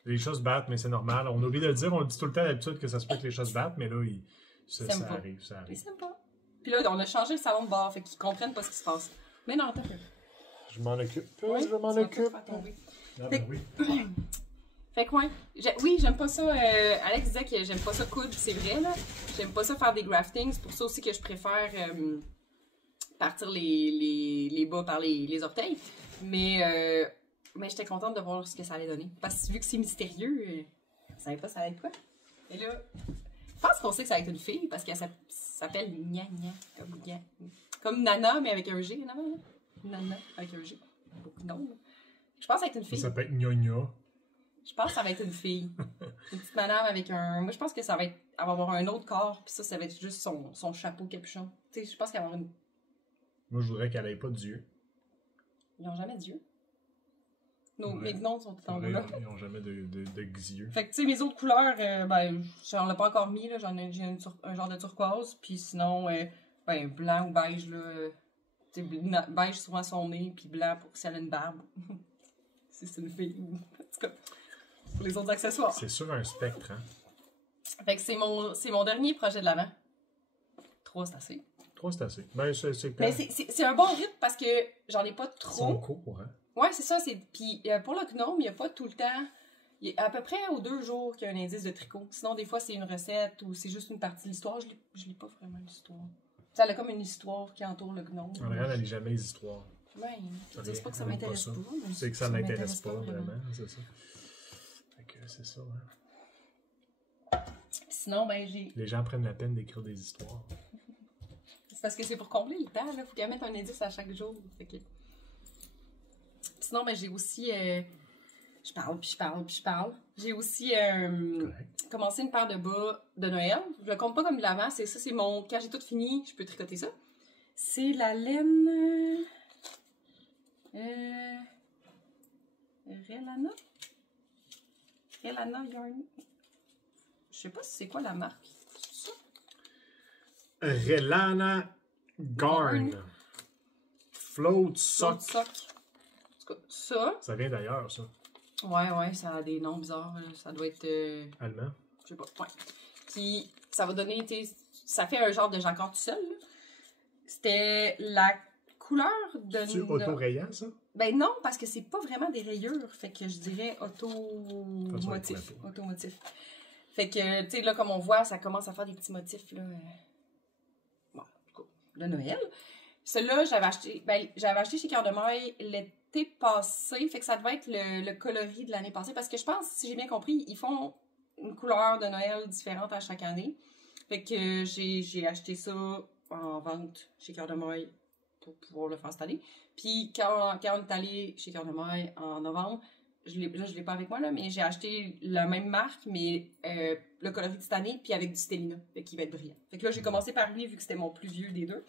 Les chats se battent, mais c'est normal. On oublie de le dire, on le dit tout le temps d'habitude que ça se peut que les chats se battent, mais là, ça arrive. Ils s'aiment pas. Puis là, on a changé le salon de bar, fait qu'ils comprennent pas ce qui se passe. Mais non, attends. Je m'en occupe. Oui, je m'en occupe. Ah, ben oui. Fait que ouais. Oui, j'aime pas ça. Alex disait que j'aime pas ça coudre, c'est vrai, là. J'aime pas ça faire des graftings. C'est pour ça aussi que je préfère partir les bas par les orteils. Mais j'étais contente de voir ce que ça allait donner. Parce que vu que c'est mystérieux, je savais pas ça allait être quoi. Et là, je pense qu'on sait que ça va être une fille parce qu'elle s'appelle Nya Nya. Comme Nana, mais avec un G. Nana avec un G. Non. Je pense que ça va être une fille. Ça s'appelle Nya Nya. Je pense que ça va être une fille. Une petite madame avec un... Moi, je pense que ça va être... Elle va avoir un autre corps, puis ça va être juste son chapeau capuchon. Tu sais, je pense qu'elle va avoir une... Moi, je voudrais qu'elle ait pas d'yeux. Ils n'ont jamais d'yeux. Mes gnômes sont tout en haut, Vrai, là. ils n'ont jamais de xieux. Fait que, tu sais, mes autres couleurs, ben, j'en ai pas encore mis, là. J'ai un genre de turquoise. Puis sinon, ben, blanc ou beige, là. Tu sais, beige souvent son nez, puis blanc pour si elle a une barbe. Si c'est une fille. En tout cas, pour les autres accessoires. C'est sur un spectre, hein? Fait que c'est mon dernier projet de l'avant. 3, c'est assez. 3, c'est assez. Ben, Mais c'est un bon rythme parce que j'en ai pas trop. Ils sont courts, hein? Ouais, c'est ça. Puis pour le gnome, il n'y a pas tout le temps. Il y a à peu près aux 2 jours qu'il y a un indice de tricot. Sinon, des fois, c'est une recette ou c'est juste une partie de l'histoire. Je lis pas vraiment l'histoire. Ça a comme une histoire qui entoure le gnome. En vrai, elle lit jamais les histoires. Ouais, je dis pas que ça Elle aime m'intéresse pas pas. ça. C'est que ça m'intéresse pas, vraiment, c'est ça. Fait que c'est ça, hein? Sinon, ben, j'ai. Les gens prennent la peine d'écrire des histoires. C'est parce que c'est pour combler le temps, là. Faut qu'elle mette un indice à chaque jour. Fait que... Sinon, ben, j'ai aussi. Je parle. J'ai aussi commencé une paire de bas de Noël. Je le compte pas comme de l'avant. C'est mon. Quand j'ai tout fini, je peux tricoter ça. C'est la laine. Relana Yarn. Je sais pas si c'est quoi la marque. C'est ça? Relana Garn. Float Sock. En tout cas, ça. Ça vient d'ailleurs, ça. Ouais, ça a des noms bizarres. Ça doit être. Allemand. Je sais pas. Ouais. Puis, ça va donner. Ça fait un genre de jacquard tout seul. Là. C'était la couleur de. C'est auto-rayant, ça? Ben non, parce que c'est pas vraiment des rayures. Fait que je dirais automotif. Automotif. Fait que, tu sais, là, comme on voit, ça commence à faire des petits motifs, là. Bon, de Noël. Celui-là, j'avais acheté chez Cœur de Maille l'été passé. Fait que ça devait être le coloris de l'année passée. Parce que je pense, si j'ai bien compris, ils font une couleur de Noël différente à chaque année. Fait que j'ai acheté ça en vente chez Cœur de Maille pour pouvoir le faire cette année. Puis quand on est allé chez Cœur de Maille en novembre, je l'ai pas avec moi, là, mais j'ai acheté la même marque, mais le coloris de cette année, puis avec du Stellina, fait qu'il va être brillant. Fait que là, j'ai commencé par lui, vu que c'était mon plus vieux des deux.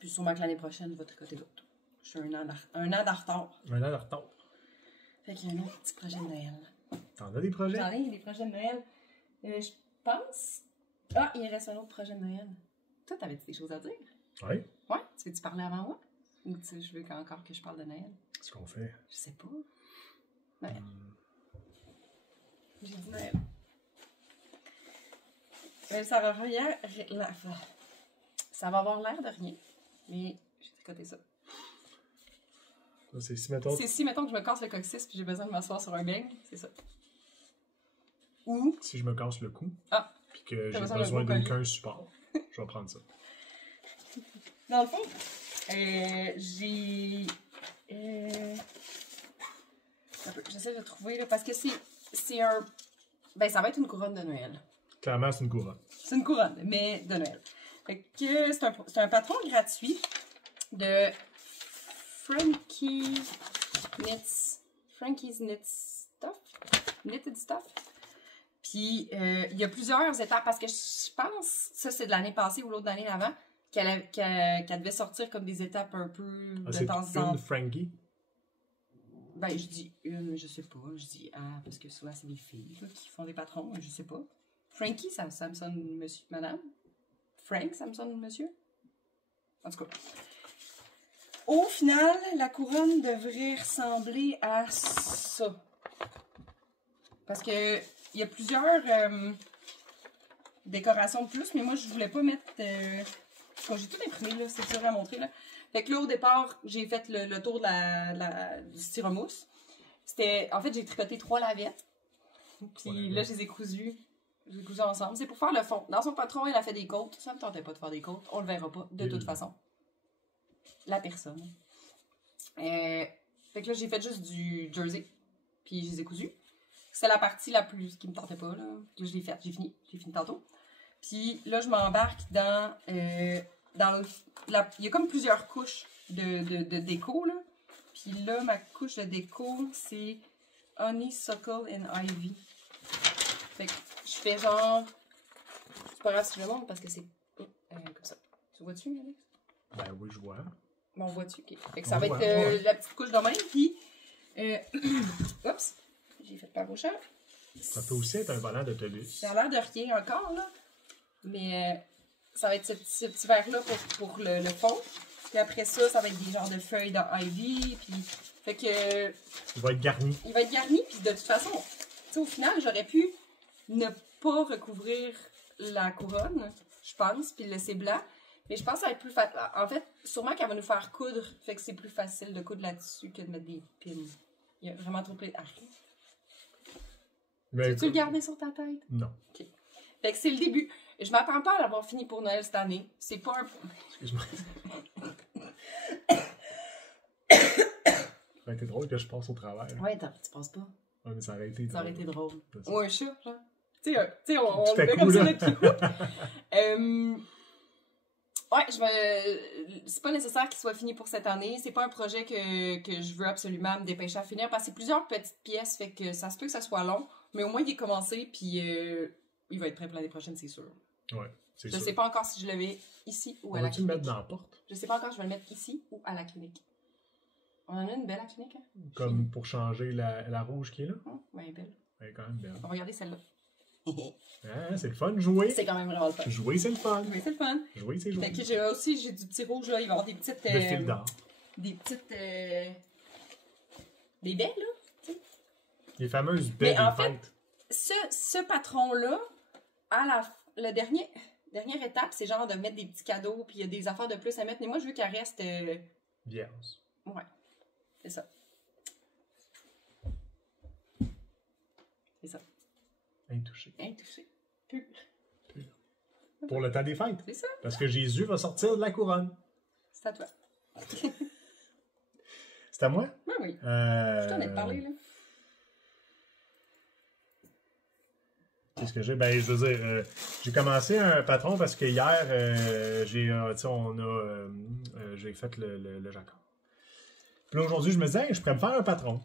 Puis sûrement que l'année prochaine, je vais tricoter l'autre. Je suis un an de retard. Un an de retard. Fait qu'il y a un autre petit projet de Noël. T'en as des projets? J'en ai des projets de Noël. Je pense... Ah, il reste un autre projet de Noël. Toi, t'avais-tu des choses à dire? Oui. Ouais? Tu veux-tu parler avant moi? Ou je veux encore que je parle de Noël? Qu'est-ce qu'on fait? Je sais pas. Noël. J'ai dit Noël. Ça va rien... Ça va avoir l'air de rien. Mais j'ai tricoté ça. C'est si, mettons... que je me casse le coccyx puis j'ai besoin de m'asseoir sur un beigne. C'est ça. Ou... Si je me casse le cou. Ah. Puis que j'ai besoin d'aucun support. Je vais prendre ça. Dans le fond, j'ai... J'essaie de trouver, là, parce que c'est un... Ben, ça va être une couronne de Noël. Clairement, c'est une couronne. C'est une couronne, mais de Noël. Fait que c'est un patron gratuit de Frankie's Knitted Stuff. Puis, il y a plusieurs étapes, parce que je pense, ça c'est de l'année passée ou l'autre d'année d'avant, qu'elle devait sortir comme des étapes un peu de temps en temps. C'est une Frankie? Ben, je dis une, je sais pas. Je dis parce que souvent c'est des filles là, qui font des patrons, je sais pas. Frankie, ça me sonne monsieur, madame. Frank, ça me sonne monsieur. En tout cas. Au final, la couronne devrait ressembler à ça. Parce que il y a plusieurs décorations de plus, mais moi je voulais pas mettre... Quand j'ai tout imprimé, là, c'est dur à montrer. Là. Fait que là, au départ, j'ai fait le tour du styromousse. En fait, j'ai tricoté 3 lavettes. Puis là, je les ai cousues. Je les ai cousues ensemble. C'est pour faire le fond. Dans son patron, elle a fait des côtes. Ça me tentait pas de faire des côtes. On le verra pas, de toute façon. La personne. Fait que là, j'ai fait juste du jersey. Puis je les ai cousues. C'est la partie la plus qui me tentait pas, là. Que je l'ai faite. J'ai fini. J'ai fini tantôt. Puis là, je m'embarque dans il y a comme plusieurs couches de déco, là. Puis là, ma couche de déco, c'est Honeysuckle and Ivy. Fait que je fais genre... C'est pas grave si je le montre parce que c'est comme ça. Tu vois-tu, Alex? Ben oui, je vois. Bon, vois-tu? Okay. Fait que ça va être la petite couche de même. Puis Oups, j'ai fait peur au chat. Ça peut aussi être un volant d'autobus. Ça a l'air de rien encore, là. Mais ça va être ce petit verre-là pour le fond. Puis après ça, ça va être des genres de feuilles d'ivy. Puis, fait que... Il va être garni. Il va être garni. Puis de toute façon, tu sais, au final, j'aurais pu ne pas recouvrir la couronne, je pense, puis le laisser blanc. Mais je pense que ça va être plus facile. En fait, sûrement qu'elle va nous faire coudre. Fait que c'est plus facile de coudre là-dessus que de mettre des pins. Il y a vraiment trop de pins. Tu le garder sur ta tête? Non. OK. Fait que c'est le début. Je m'attends pas à l'avoir fini pour Noël cette année. C'est pas un... Excuse-moi. Ça aurait été drôle que je passe au travers. Ouais, tu penses pas? Ouais, mais ça aurait été drôle. Ça aurait été drôle. Ça. Ou un chat, genre. Tu sais, on Tout à le fait coup, comme ça, là. notre kiko. Ouais, c'est pas nécessaire qu'il soit fini pour cette année. C'est pas un projet que je veux absolument me dépêcher à finir parce que c'est plusieurs petites pièces, fait que ça se peut que ça soit long, mais au moins il est commencé, puis il va être prêt pour l'année prochaine, c'est sûr. Ouais, c'est Je sûr. sais pas encore si je le mets ici ou à On la va-tu le clinique. mettre dans la porte? Je sais pas encore si je vais le mettre ici ou à la clinique. On en a une belle à la clinique, hein? Comme pour changer la rouge qui est là? Ouais, belle. Elle est quand même belle. On va regarder celle-là. Ah, c'est le fun, jouer. C'est quand même vraiment le fun. Jouer, c'est le fun. Oui, c'est le fun. Jouer, c'est jouer. Fait que j'ai du petit rouge, là. Il va y avoir des petites... Le fil d'or. Des petites... des baies, là. Les fameuses baies Mais en des fait, fêtes. ce patron-là, la dernière étape, c'est genre de mettre des petits cadeaux, puis il y a des affaires de plus à mettre. Mais moi, je veux qu'elle reste... Vierge. Ouais, c'est ça. C'est ça. Intouché. Intouché. Pur. Pour le temps des fêtes. C'est ça. Parce que Jésus va sortir de la couronne. C'est à toi. C'est à moi? Oui, oui. Je t'en ai parlé, là. Qu'est-ce que j'ai? Ben, je veux dire, j'ai commencé un patron parce que hier, j'ai fait le jacquard. Puis là, aujourd'hui, je me disais, hey, je pourrais me faire un patron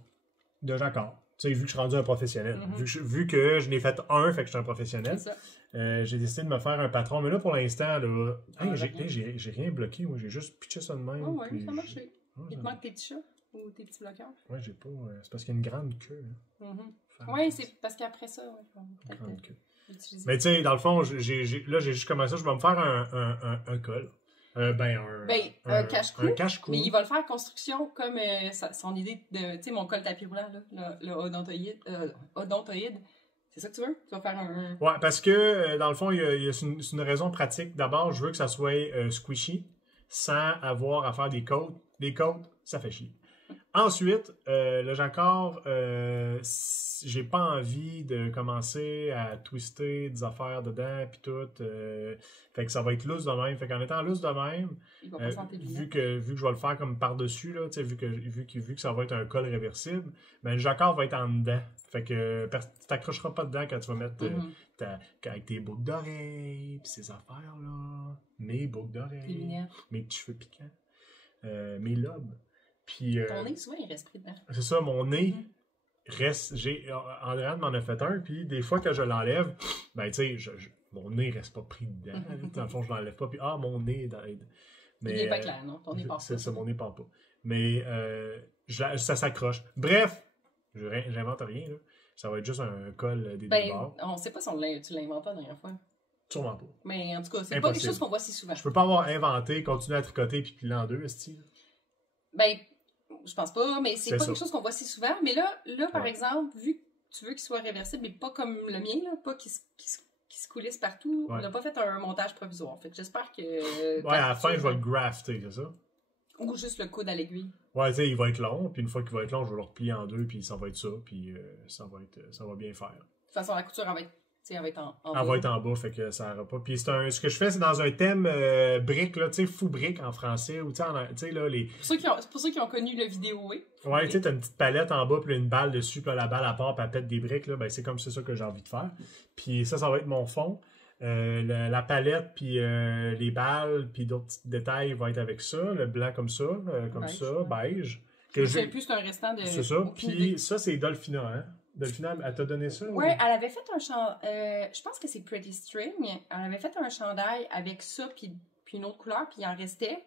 de jacquard. Tu sais, vu que je suis rendu un professionnel. Vu que je n'ai fait un, fait que je suis un professionnel. C'est ça. J'ai décidé de me faire un patron. Mais là, pour l'instant, là, j'ai rien bloqué. Moi, j'ai juste pitché ça de même. Oh, ouais, puis ça a marché. Ah, Il te manque tes petits chats ou tes petits bloqueurs? Ouais, j'ai pas. C'est parce qu'il y a une grande queue. Oui, c'est parce qu'après ça, Une grande queue. utiliser. Mais tu sais, dans le fond, là, j'ai juste commencé. Je vais me faire un col. Un cache-cou. Un cache-cou. Mais il va le faire construction comme son idée de, tu sais, mon col tapis roulant, là, le odontoïde. C'est ça que tu veux? Tu vas faire un... Ouais, parce que, dans le fond, c'est une raison pratique. D'abord, je veux que ça soit squishy, sans avoir à faire des côtes. Des côtes, ça fait chier. Ensuite, le jacquard, j'ai pas envie de commencer à twister des affaires dedans, puis tout. Fait que ça va être loose de même. Fait qu'en étant loose de même, Il va pas sentir bien. vu que je vais le faire comme par-dessus, là, vu que ça va être un col réversible, ben, le jacquard va être en dedans. Fait que tu t'accrocheras pas dedans quand tu vas mettre avec tes boucles d'oreilles, puis ces affaires-là. Mes boucles d'oreilles. Mes petits cheveux piquants. Mes lobes. Puis, ton nez, souvent, il reste pris dedans. C'est ça, mon nez reste... Andréane m'en a fait un, puis des fois que je l'enlève, ben tu sais, mon nez reste pas pris dedans. Dans le fond, je l'enlève pas, puis mon nez d'aide. Mais, il n'est pas clair, non? Ton nez part pas. C'est ça, mon nez part pas. Mais ça s'accroche. Bref, j'invente rien, là. Ça va être juste un col des deux bords. On sait pas si tu l'as inventé la dernière fois. Sûrement pas. Mais en tout cas, c'est pas quelque chose qu'on voit si souvent. Je peux pas avoir inventé, continuer à tricoter, puis plier en deux, style. Ben, je pense pas, mais c'est pas quelque chose qu'on voit si souvent. Mais là par exemple, vu que tu veux qu'il soit réversible, mais pas comme le mien, là, pas qu'il se coulisse partout, on n'a pas fait un montage provisoire. Fait que j'espère que... Ouais, à la fin, je vais le grafter, c'est ça? Ou juste le coude à l'aiguille. Ouais, tu sais, il va être long, puis une fois qu'il va être long, je vais le replier en deux, puis ça va être ça, puis ça va bien faire. De toute façon, la couture, elle va être en bas. Elle va être en bas, fait que ça n'aura pas. Puis ce que je fais, c'est dans un thème brique, là, tu sais, fou brique en français, ou tu sais, là, les... Pour ceux qui ont connu le vidéo, oui. Ouais, tu sais, t'as une petite palette en bas, puis une balle dessus, puis la balle à part, puis elle pète des briques, là, ben c'est comme ça que j'ai envie de faire. Puis ça va être mon fond. La palette, puis les balles, puis d'autres petits détails vont être avec ça, le blanc comme ça, beige. Je sais plus qu'un restant de... C'est ça, puis ça, c'est Dolphina, hein? Dolphina, elle t'a donné ça? Ouais, elle avait fait un chandail, je pense que c'est Pretty String, elle avait fait un chandail avec ça, puis une autre couleur, puis il en restait,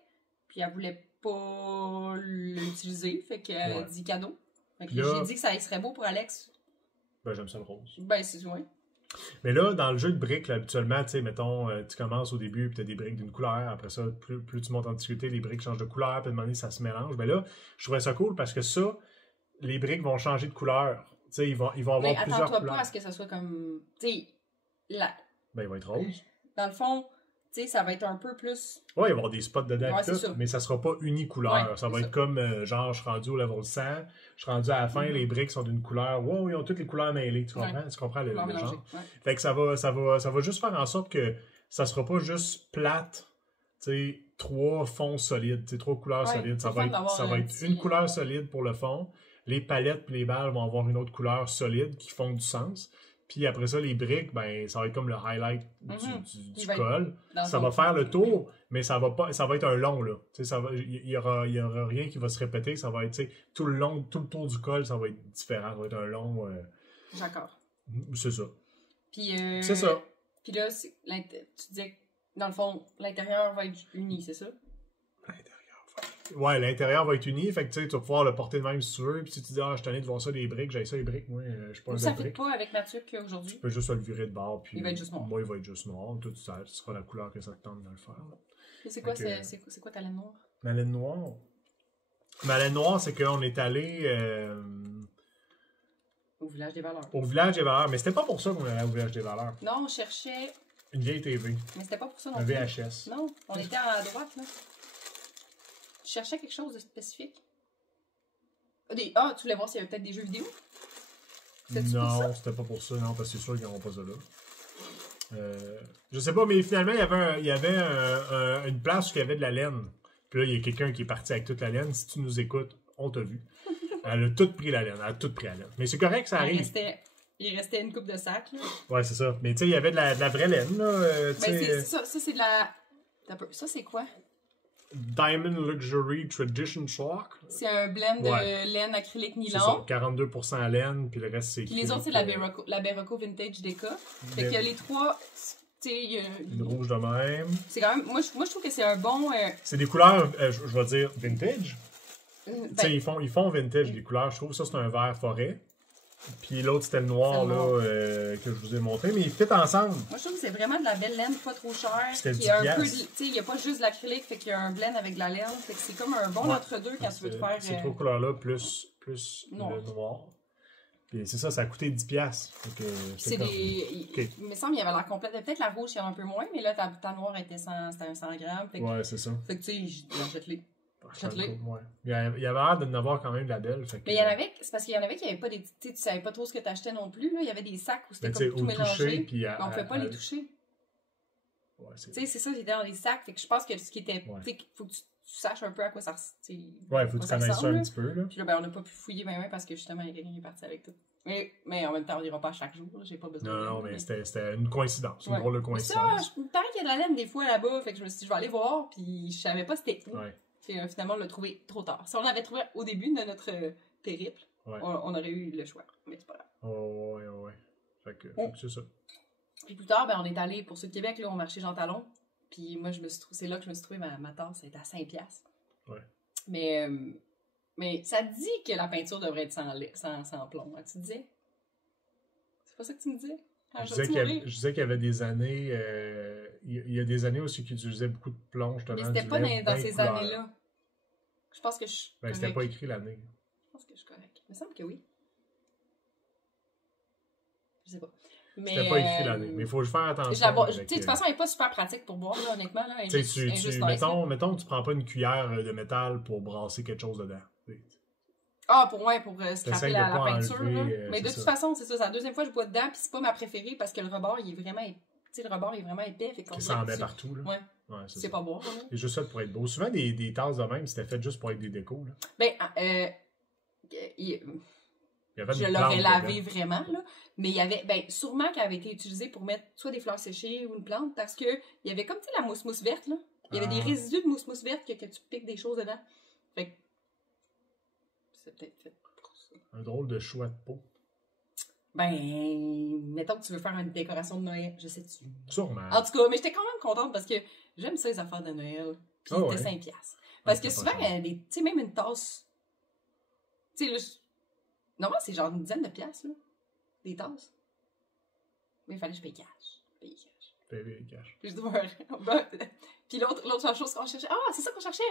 puis elle voulait pas l'utiliser, fait qu'elle a dit cadeau. Fait que j'ai dit que ça serait beau pour Alex. Ben, j'aime ça le rose. Ben, c'est ouais. Mais là, dans le jeu de briques, là, habituellement, tu sais, mettons, tu commences au début, puis tu as des briques d'une couleur. Après ça, plus tu montes en difficulté, les briques changent de couleur, puis à un moment donné, ça se mélange. Mais là, je trouvais ça cool parce que ça, les briques vont changer de couleur. Tu sais, ils vont avoir plusieurs couleurs. Mais attends-toi pas à ce que ça soit comme... Tu sais, ben, il va être rose. Dans le fond, tu sais, ça va être un peu plus... Ouais, il va y avoir des spots dedans, tout, mais ça sera pas unicouleur. Ouais, ça va être comme, genre, je suis rendu au level 100, je suis rendu à la fin, les briques sont d'une couleur. Wow, ils ont toutes les couleurs mêlées, tu comprends? Tu comprends le genre? Ouais. Fait que ça va juste faire en sorte que ça sera pas juste plate, tu sais, 3 fonds solides, tu sais, 3 couleurs solides. Ça va être une couleur solide pour le fond. Les palettes et les balles vont avoir une autre couleur solide qui font du sens. Puis après ça, les briques, ben, ça va être comme le highlight du col. Ça va faire le tour, mais ça va être un long, là. Il y aura rien qui va se répéter. Ça va être, tout le tour du col, ça va être différent. Ça va être un long... D'accord. C'est ça. Puis, c'est ça. Puis là, tu disais que, dans le fond, l'intérieur va être uni, c'est ça? Ouais, l'intérieur va être uni, fait que tu vas pouvoir le porter de même si tu veux. Puis si tu dis, je suis tanné de voir ça, les briques, j'ai ça, les briques, moi, je suis pas un ça fait pas avec Mathieu qu'aujourd'hui. Tu peux juste le virer de bord, puis. Il va être juste noir. Moi, il va être juste noir. Tout ça, ce sera la couleur que ça te tente de le faire. C'est quoi, c'est quoi ta laine noire? Ma laine noire? Ma laine noire, c'est qu'on est allé. Au Village des Valeurs. Au Village des Valeurs, mais c'était pas pour ça qu'on allait au Village des Valeurs. Non, on cherchait. Une vieille TV. Mais c'était pas pour ça non plus. Un VHS. Non, on était à droite, là. Tu cherchais quelque chose de spécifique? Tu voulais voir s'il y avait peut-être des jeux vidéo? Non, c'était pas pour ça, non, parce que c'est sûr qu'ils n'auront pas ça là. Je sais pas, mais finalement, il y avait une place où il y avait de la laine. Puis là, il y a quelqu'un qui est parti avec toute la laine. Si tu nous écoutes, on t'a vu. Elle a tout pris la laine. Elle a tout pris la laine. Mais c'est correct, ça arrive. Il restait une coupe de sac, là. Ouais, c'est ça. Mais tu sais, il y avait de la vraie laine, là. Ça, c'est de la... Ça, c'est quoi? Diamond Luxury Tradition Sock. C'est un blend de laine acrylique nylon. C'est ça, 42% laine, puis le reste c'est... Puis les autres, c'est la Berroco Vintage Deca. Fait qu'il y a les trois... Une rouge de même. C'est quand même... Moi, je trouve que c'est un bon... C'est des couleurs, je vais dire, vintage. Tu sais, ils font vintage, les couleurs. Je trouve ça, c'est un vert forêt. Puis l'autre, c'était le noir, là, que je vous ai montré. Mais ils fit ensemble. Moi, je trouve que c'est vraiment de la belle laine, pas trop chère. C'était il y a un peu il n'y a pas juste de l'acrylique, fait qu'il y a un blend avec de la laine. Fait que c'est comme un bon entre-deux quand tu veux te faire... Ces trois couleurs-là, plus noir. Le noir. Puis c'est ça, ça a coûté 10$. C'est des... Il me semble qu'il y avait l'air complète. Peut-être la rouge, il y en a un peu moins, mais là, ta noire était c'était un 100 grammes. Fait que... Ouais, c'est ça. Fait que tu sais, j'achète-les. Ouais. Il y avait l'air d'en avoir quand même de la belle. Fait que... Mais il y en avait, c'est parce qu'il y en avait qui n'avaient pas des. Tu savais pas trop ce que tu achetais non plus. Là. Il y avait des sacs où c'était comme tout mélangé. On ne pouvait pas les toucher. Ouais, tu sais, c'est ça, j'étais dans les sacs. Fait que je pense que ce qui était. Tu sais, il faut que tu saches un peu à quoi ça ressemble. Ouais, il faut que tu connaisses ça un petit peu. Là. Puis là, ben, on n'a pas pu fouiller même parce que justement, il y a quelqu'un qui est parti avec tout. Mais en même temps, on n'ira pas chaque jour. J'ai pas besoin Non, mais c'était une coïncidence. Une drôle de coïncidence. Ça, il me paraît qu'il y a de la laine des fois là-bas. Fait que je me suis dit, je vais aller voir. Puis je savais pas c'était où. Puis finalement, on l'a trouvé trop tard. Si on l'avait trouvé au début de notre périple, on aurait eu le choix. Mais c'est pas grave. Ouais. Fait que c'est ça. Puis plus tard, ben, on est allé, pour ceux de Québec, là, au marché Jean Talon. Puis moi, c'est là que je me suis trouvé ma tasse. Elle était à 5$. Ouais. Mais ça te dit que la peinture devrait être sans plomb. Hein, tu disais? C'est pas ça que tu me disais? Je disais qu'il y avait des années... il y a des années aussi qui utilisaient beaucoup de plomb, justement. Mais c'était pas dans ces années-là. Je pense que je suis correct. C'était pas écrit l'année. Je pense que je suis correct. Il me semble que oui. Je sais pas. C'était pas écrit l'année, mais il faut faire attention. De toute façon, elle n'est pas super pratique pour boire, là, honnêtement. Là, mettons, tu prends pas une cuillère de métal pour brasser quelque chose dedans. Pour scraper la peinture. Mais de toute façon, c'est ça. C'est la deuxième fois que je bois dedans, puis c'est pas ma préférée parce que le rebord, il est vraiment épais. Fait que ça en met partout. Là. Ouais, c'est pas beau. C'est juste ça pour être beau. Souvent, des tasses de même, c'était fait juste pour être des décos. Là. Je l'aurais lavé vraiment, là. Mais il y avait, sûrement qu'elle avait été utilisée pour mettre soit des fleurs séchées ou une plante, parce que il y avait comme, la mousse verte, là. Il y avait des résidus de mousse verte que tu piques des choses dedans. Fait que c'est peut-être fait pour ça. Un drôle de choix de peau. Mettons que tu veux faire une décoration de Noël, je sais-tu. Sûrement. En tout cas, mais j'étais quand même contente parce que j'aime ça, les affaires de Noël. Puis c'était 5$. Parce que souvent, tu sais, même une tasse, tu sais, Normalement, c'est genre une dizaine de piastres, là. Des tasses. Mais il fallait que je paye cash. Payer cash. Puis je dois... Puis l'autre chose qu'on cherchait... Ah, c'est ça qu'on cherchait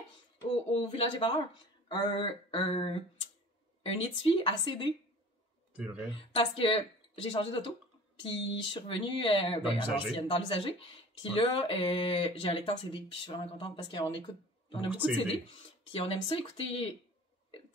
au Village des Valeurs. Un étui à CD. C'est vrai. Parce que j'ai changé d'auto. Puis je suis revenue dans l'usager. Puis là, j'ai un lecteur CD. Puis je suis vraiment contente parce qu'on écoute... On a beaucoup de CD. Puis on aime ça écouter...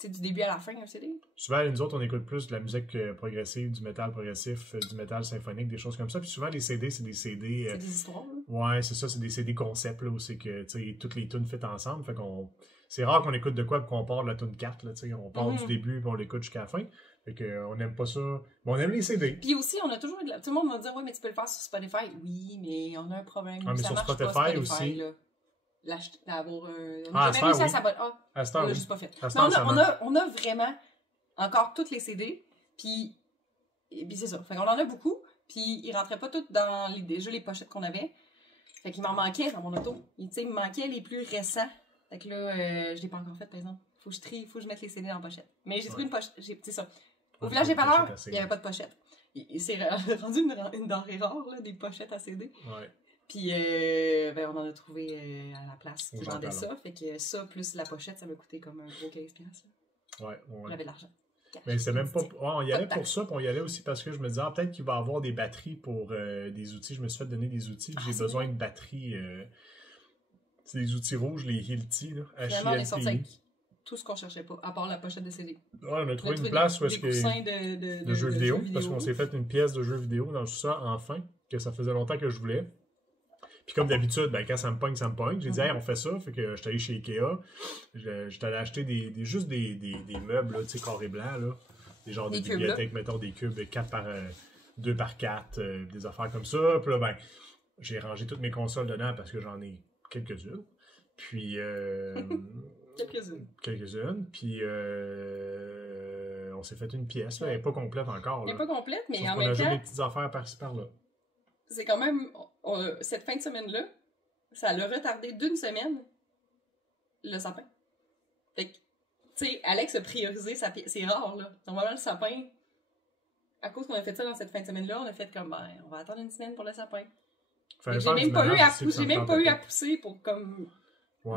du début à la fin, un CD. Souvent, nous autres, on écoute plus de la musique progressive, du métal progressif, du métal symphonique, des choses comme ça. Puis souvent, les CD, c'est des CD... c'est des histoires, là. Ouais, c'est ça, c'est des CD concept, là, où c'est que, tu sais, toutes les tunes faites ensemble. Fait qu'on... C'est rare qu'on écoute de quoi, puis qu'on part de la tune 4, là, tu sais. On part du début, puis on l'écoute jusqu'à la fin. Fait qu'on n'aime pas ça. Mais on aime les CD. Puis aussi, on a toujours eu tout le monde va dire, ouais, mais tu peux le faire sur Spotify. Oui, mais on a un problème. Ah, mais ça sur marche Spotify pas, aussi. Là. D'avoir on a jamais réussi à s'abonner. On l'a juste pas fait. Mais on a vraiment encore toutes les CD, puis c'est ça. Fait qu'on en a beaucoup, puis ils rentraient pas toutes dans déjà les pochettes qu'on avait. Fait qu'il m'en manquait dans mon auto. Il me manquait les plus récents. Fait que là, je l'ai pas encore fait, par exemple. Faut que je trie, faut que je mette les CD dans la pochette. Mais j'ai trouvé une pochette, c'est ça. Au Village des Valeurs, il n'y avait pas de pochette. C'est rendu une denrée rare, là, des pochettes à CD. Ouais. Puis, on en a trouvé à la place qui vendait ça. Fait que ça, plus la pochette, ça m'a coûté comme un gros 15$. Ouais. J'avais de l'argent. Mais c'est même pas... Ouais, on y allait pour ça, puis on y allait aussi parce que je me disais, peut-être qu'il va y avoir des batteries pour des outils. Je me suis fait donner des outils, j'ai besoin de batteries. C'est des outils rouges, les Hilti, là. Finalement, on est sorti avec tout ce qu'on cherchait pas, à part la pochette de CD. Ouais, on a trouvé une place où est-ce que... de jeux vidéo, parce qu'on s'est fait une pièce de jeux vidéo dans tout ça, enfin, que ça faisait longtemps que je voulais. Puis comme d'habitude, quand ça me pogne, ça me pogne. J'ai dit, hey, on fait ça. Fait que j'étais allé chez Ikea. J'étais allé acheter juste des meubles, tu sais, carré blanc, là. Des genres de bibliothèques, mettons, des cubes 2 par 4, des affaires comme ça. Puis là, j'ai rangé toutes mes consoles dedans parce que j'en ai quelques-unes. Puis... Quelques-unes. Puis on s'est fait une pièce, là. Elle n'est pas complète encore. Elle n'est pas complète, mais sauf en qu'on même a temps... joué des petites affaires par-ci, par-là. C'est quand même... cette fin de semaine-là, ça l'a retardé d'une semaine, le sapin. Fait que, tu sais, Alex a priorisé sa pièce. C'est rare, là. Normalement, le sapin, à cause qu'on a fait ça dans cette fin de semaine-là, on a fait comme, on va attendre une semaine pour le sapin. J'ai même pas eu à pousser pour, comme,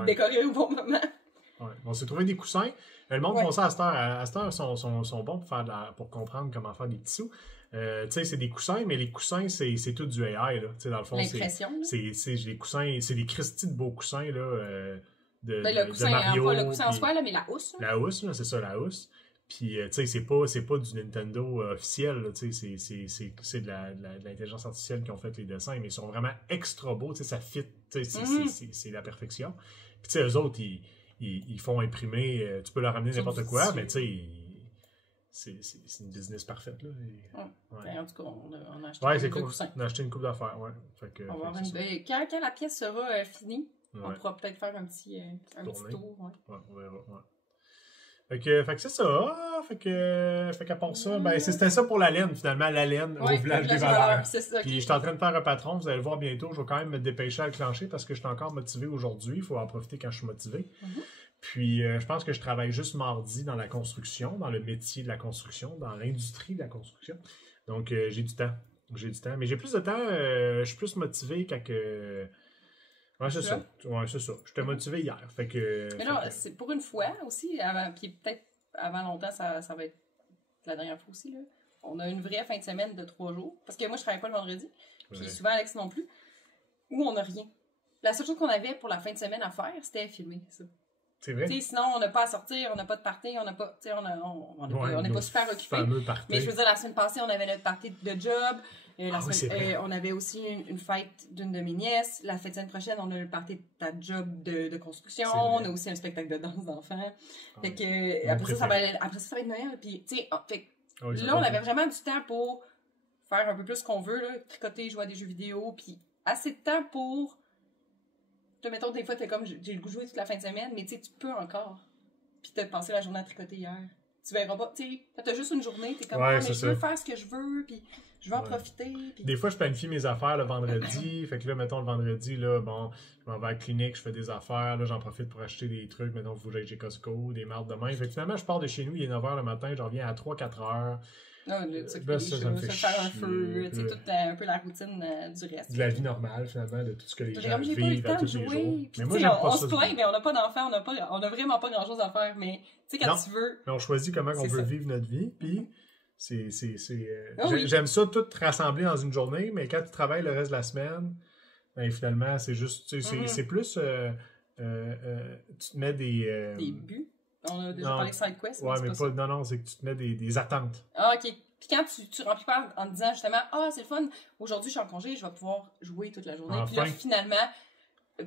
décorer au bon moment. Ouais. On s'est trouvé des coussins. Le monde font ça à cette heure. Sont bons pour comprendre comment faire des petits sous. Tu sais, c'est des coussins, mais les coussins, c'est tout du AI, là. Tu sais, dans le fond, c'est des coussins, c'est des Christy de beaux coussins, là, de Mario. Pas le coussin en soi, là, mais la housse. Là. La housse, là, c'est ça, la housse. Puis, tu sais, c'est pas du Nintendo officiel, tu sais, c'est de l'intelligence artificielle qui ont fait les dessins, mais ils sont vraiment extra beaux, tu sais, ça fit, tu sais, c'est la perfection. Puis, tu sais, eux autres, ils font imprimer, tu peux leur ramener n'importe quoi, mais tu sais, c'est une business parfaite, là. Ouais. En tout cas, on a acheté cool. On a acheté une coupe d'affaires, ouais. On va quand la pièce sera finie, on pourra peut-être faire un petit tour. Ouais, on verra, Fait que c'est ça. Fait qu'à part ça, c'était ça pour la laine, finalement, la laine au Village des Valeurs. Puis je suis en train de faire un patron, vous allez le voir bientôt. Je vais quand même me dépêcher à le clencher parce que je suis encore motivé aujourd'hui. Il faut en profiter quand je suis motivé. Puis je pense que je travaille juste mardi dans la construction, dans le métier de la construction, dans l'industrie de la construction. Donc j'ai du temps. Mais j'ai plus de temps, je suis plus motivé quand que. Ouais, c'est ça. J'étais motivé hier. Mais non, c'est pour une fois aussi, puis peut-être avant longtemps, ça va être la dernière fois aussi, là. On a une vraie fin de semaine de 3 jours. Parce que moi, je travaille pas le vendredi. Puis souvent, Alex non plus. Où on n'a rien. La seule chose qu'on avait pour la fin de semaine à faire, c'était filmer ça. C'est vrai. T'sais, sinon, on n'a pas à sortir, on n'a pas de party, on n'a pas. On n'est pas super occupés. Mais je veux dire, la semaine passée, on avait notre party de job. On avait aussi une fête d'une de mes nièces. La fête de semaine prochaine, on a le party de ta job de construction. On a aussi un spectacle de danse d'enfants. Fait que après ça, ça va être Noël. Puis, tu sais, là, on avait vraiment du temps pour faire un peu plus ce qu'on veut, là, tricoter, jouer à des jeux vidéo, puis assez de temps pour. Mettons, des fois, t'es comme, j'ai le goût de jouer toute la fin de semaine, mais tu sais, tu peux encore. Puis t'as passé la journée à tricoter hier. tu verras pas. Tu sais, t'as juste une journée, t'es comme, Ouais, mais c'est je veux ça. faire ce que je veux, puis je veux en Ouais. profiter. Puis... Des fois, je planifie mes affaires le vendredi. Fait que là, mettons, le vendredi, là, bon, je m'en vais à la clinique, je fais des affaires. Là, j'en profite pour acheter des trucs. Mettons, il faut que j'aille chez Costco, des marques de même. Fait que finalement, je pars de chez nous, il est 9h le matin, je reviens à 3-4 heures. Non, tu sais, Là, ça me fait faire un chier. feu, tu sais, toute un peu la routine du reste. De la vie normale, finalement, de tout ce que les gens J'ai pas eu le vivent à temps de tous les jouer. jours. Puis, Mais moi, tu sais, j'aime pas on ça. se plaint, mais on n'a pas d'enfants, on a vraiment pas grand chose à faire. Mais tu sais, quand Non. tu veux. Mais on choisit comment on C'est veut ça. vivre notre vie. Puis, Ah oui. j'aime ça tout rassembler dans une journée, mais quand tu travailles le reste de la semaine, ben, finalement, c'est juste. Tu sais, c'est plus. Tu te mets des. Des buts. On a déjà non. parlé de SideQuest. Ouais, mais c'est pas ça. non, c'est que tu te mets des attentes. Ah, ok. Puis quand tu remplis pas en te disant justement, ah, c'est le fun, aujourd'hui je suis en congé, je vais pouvoir jouer toute la journée. Puis là, Enfin. finalement,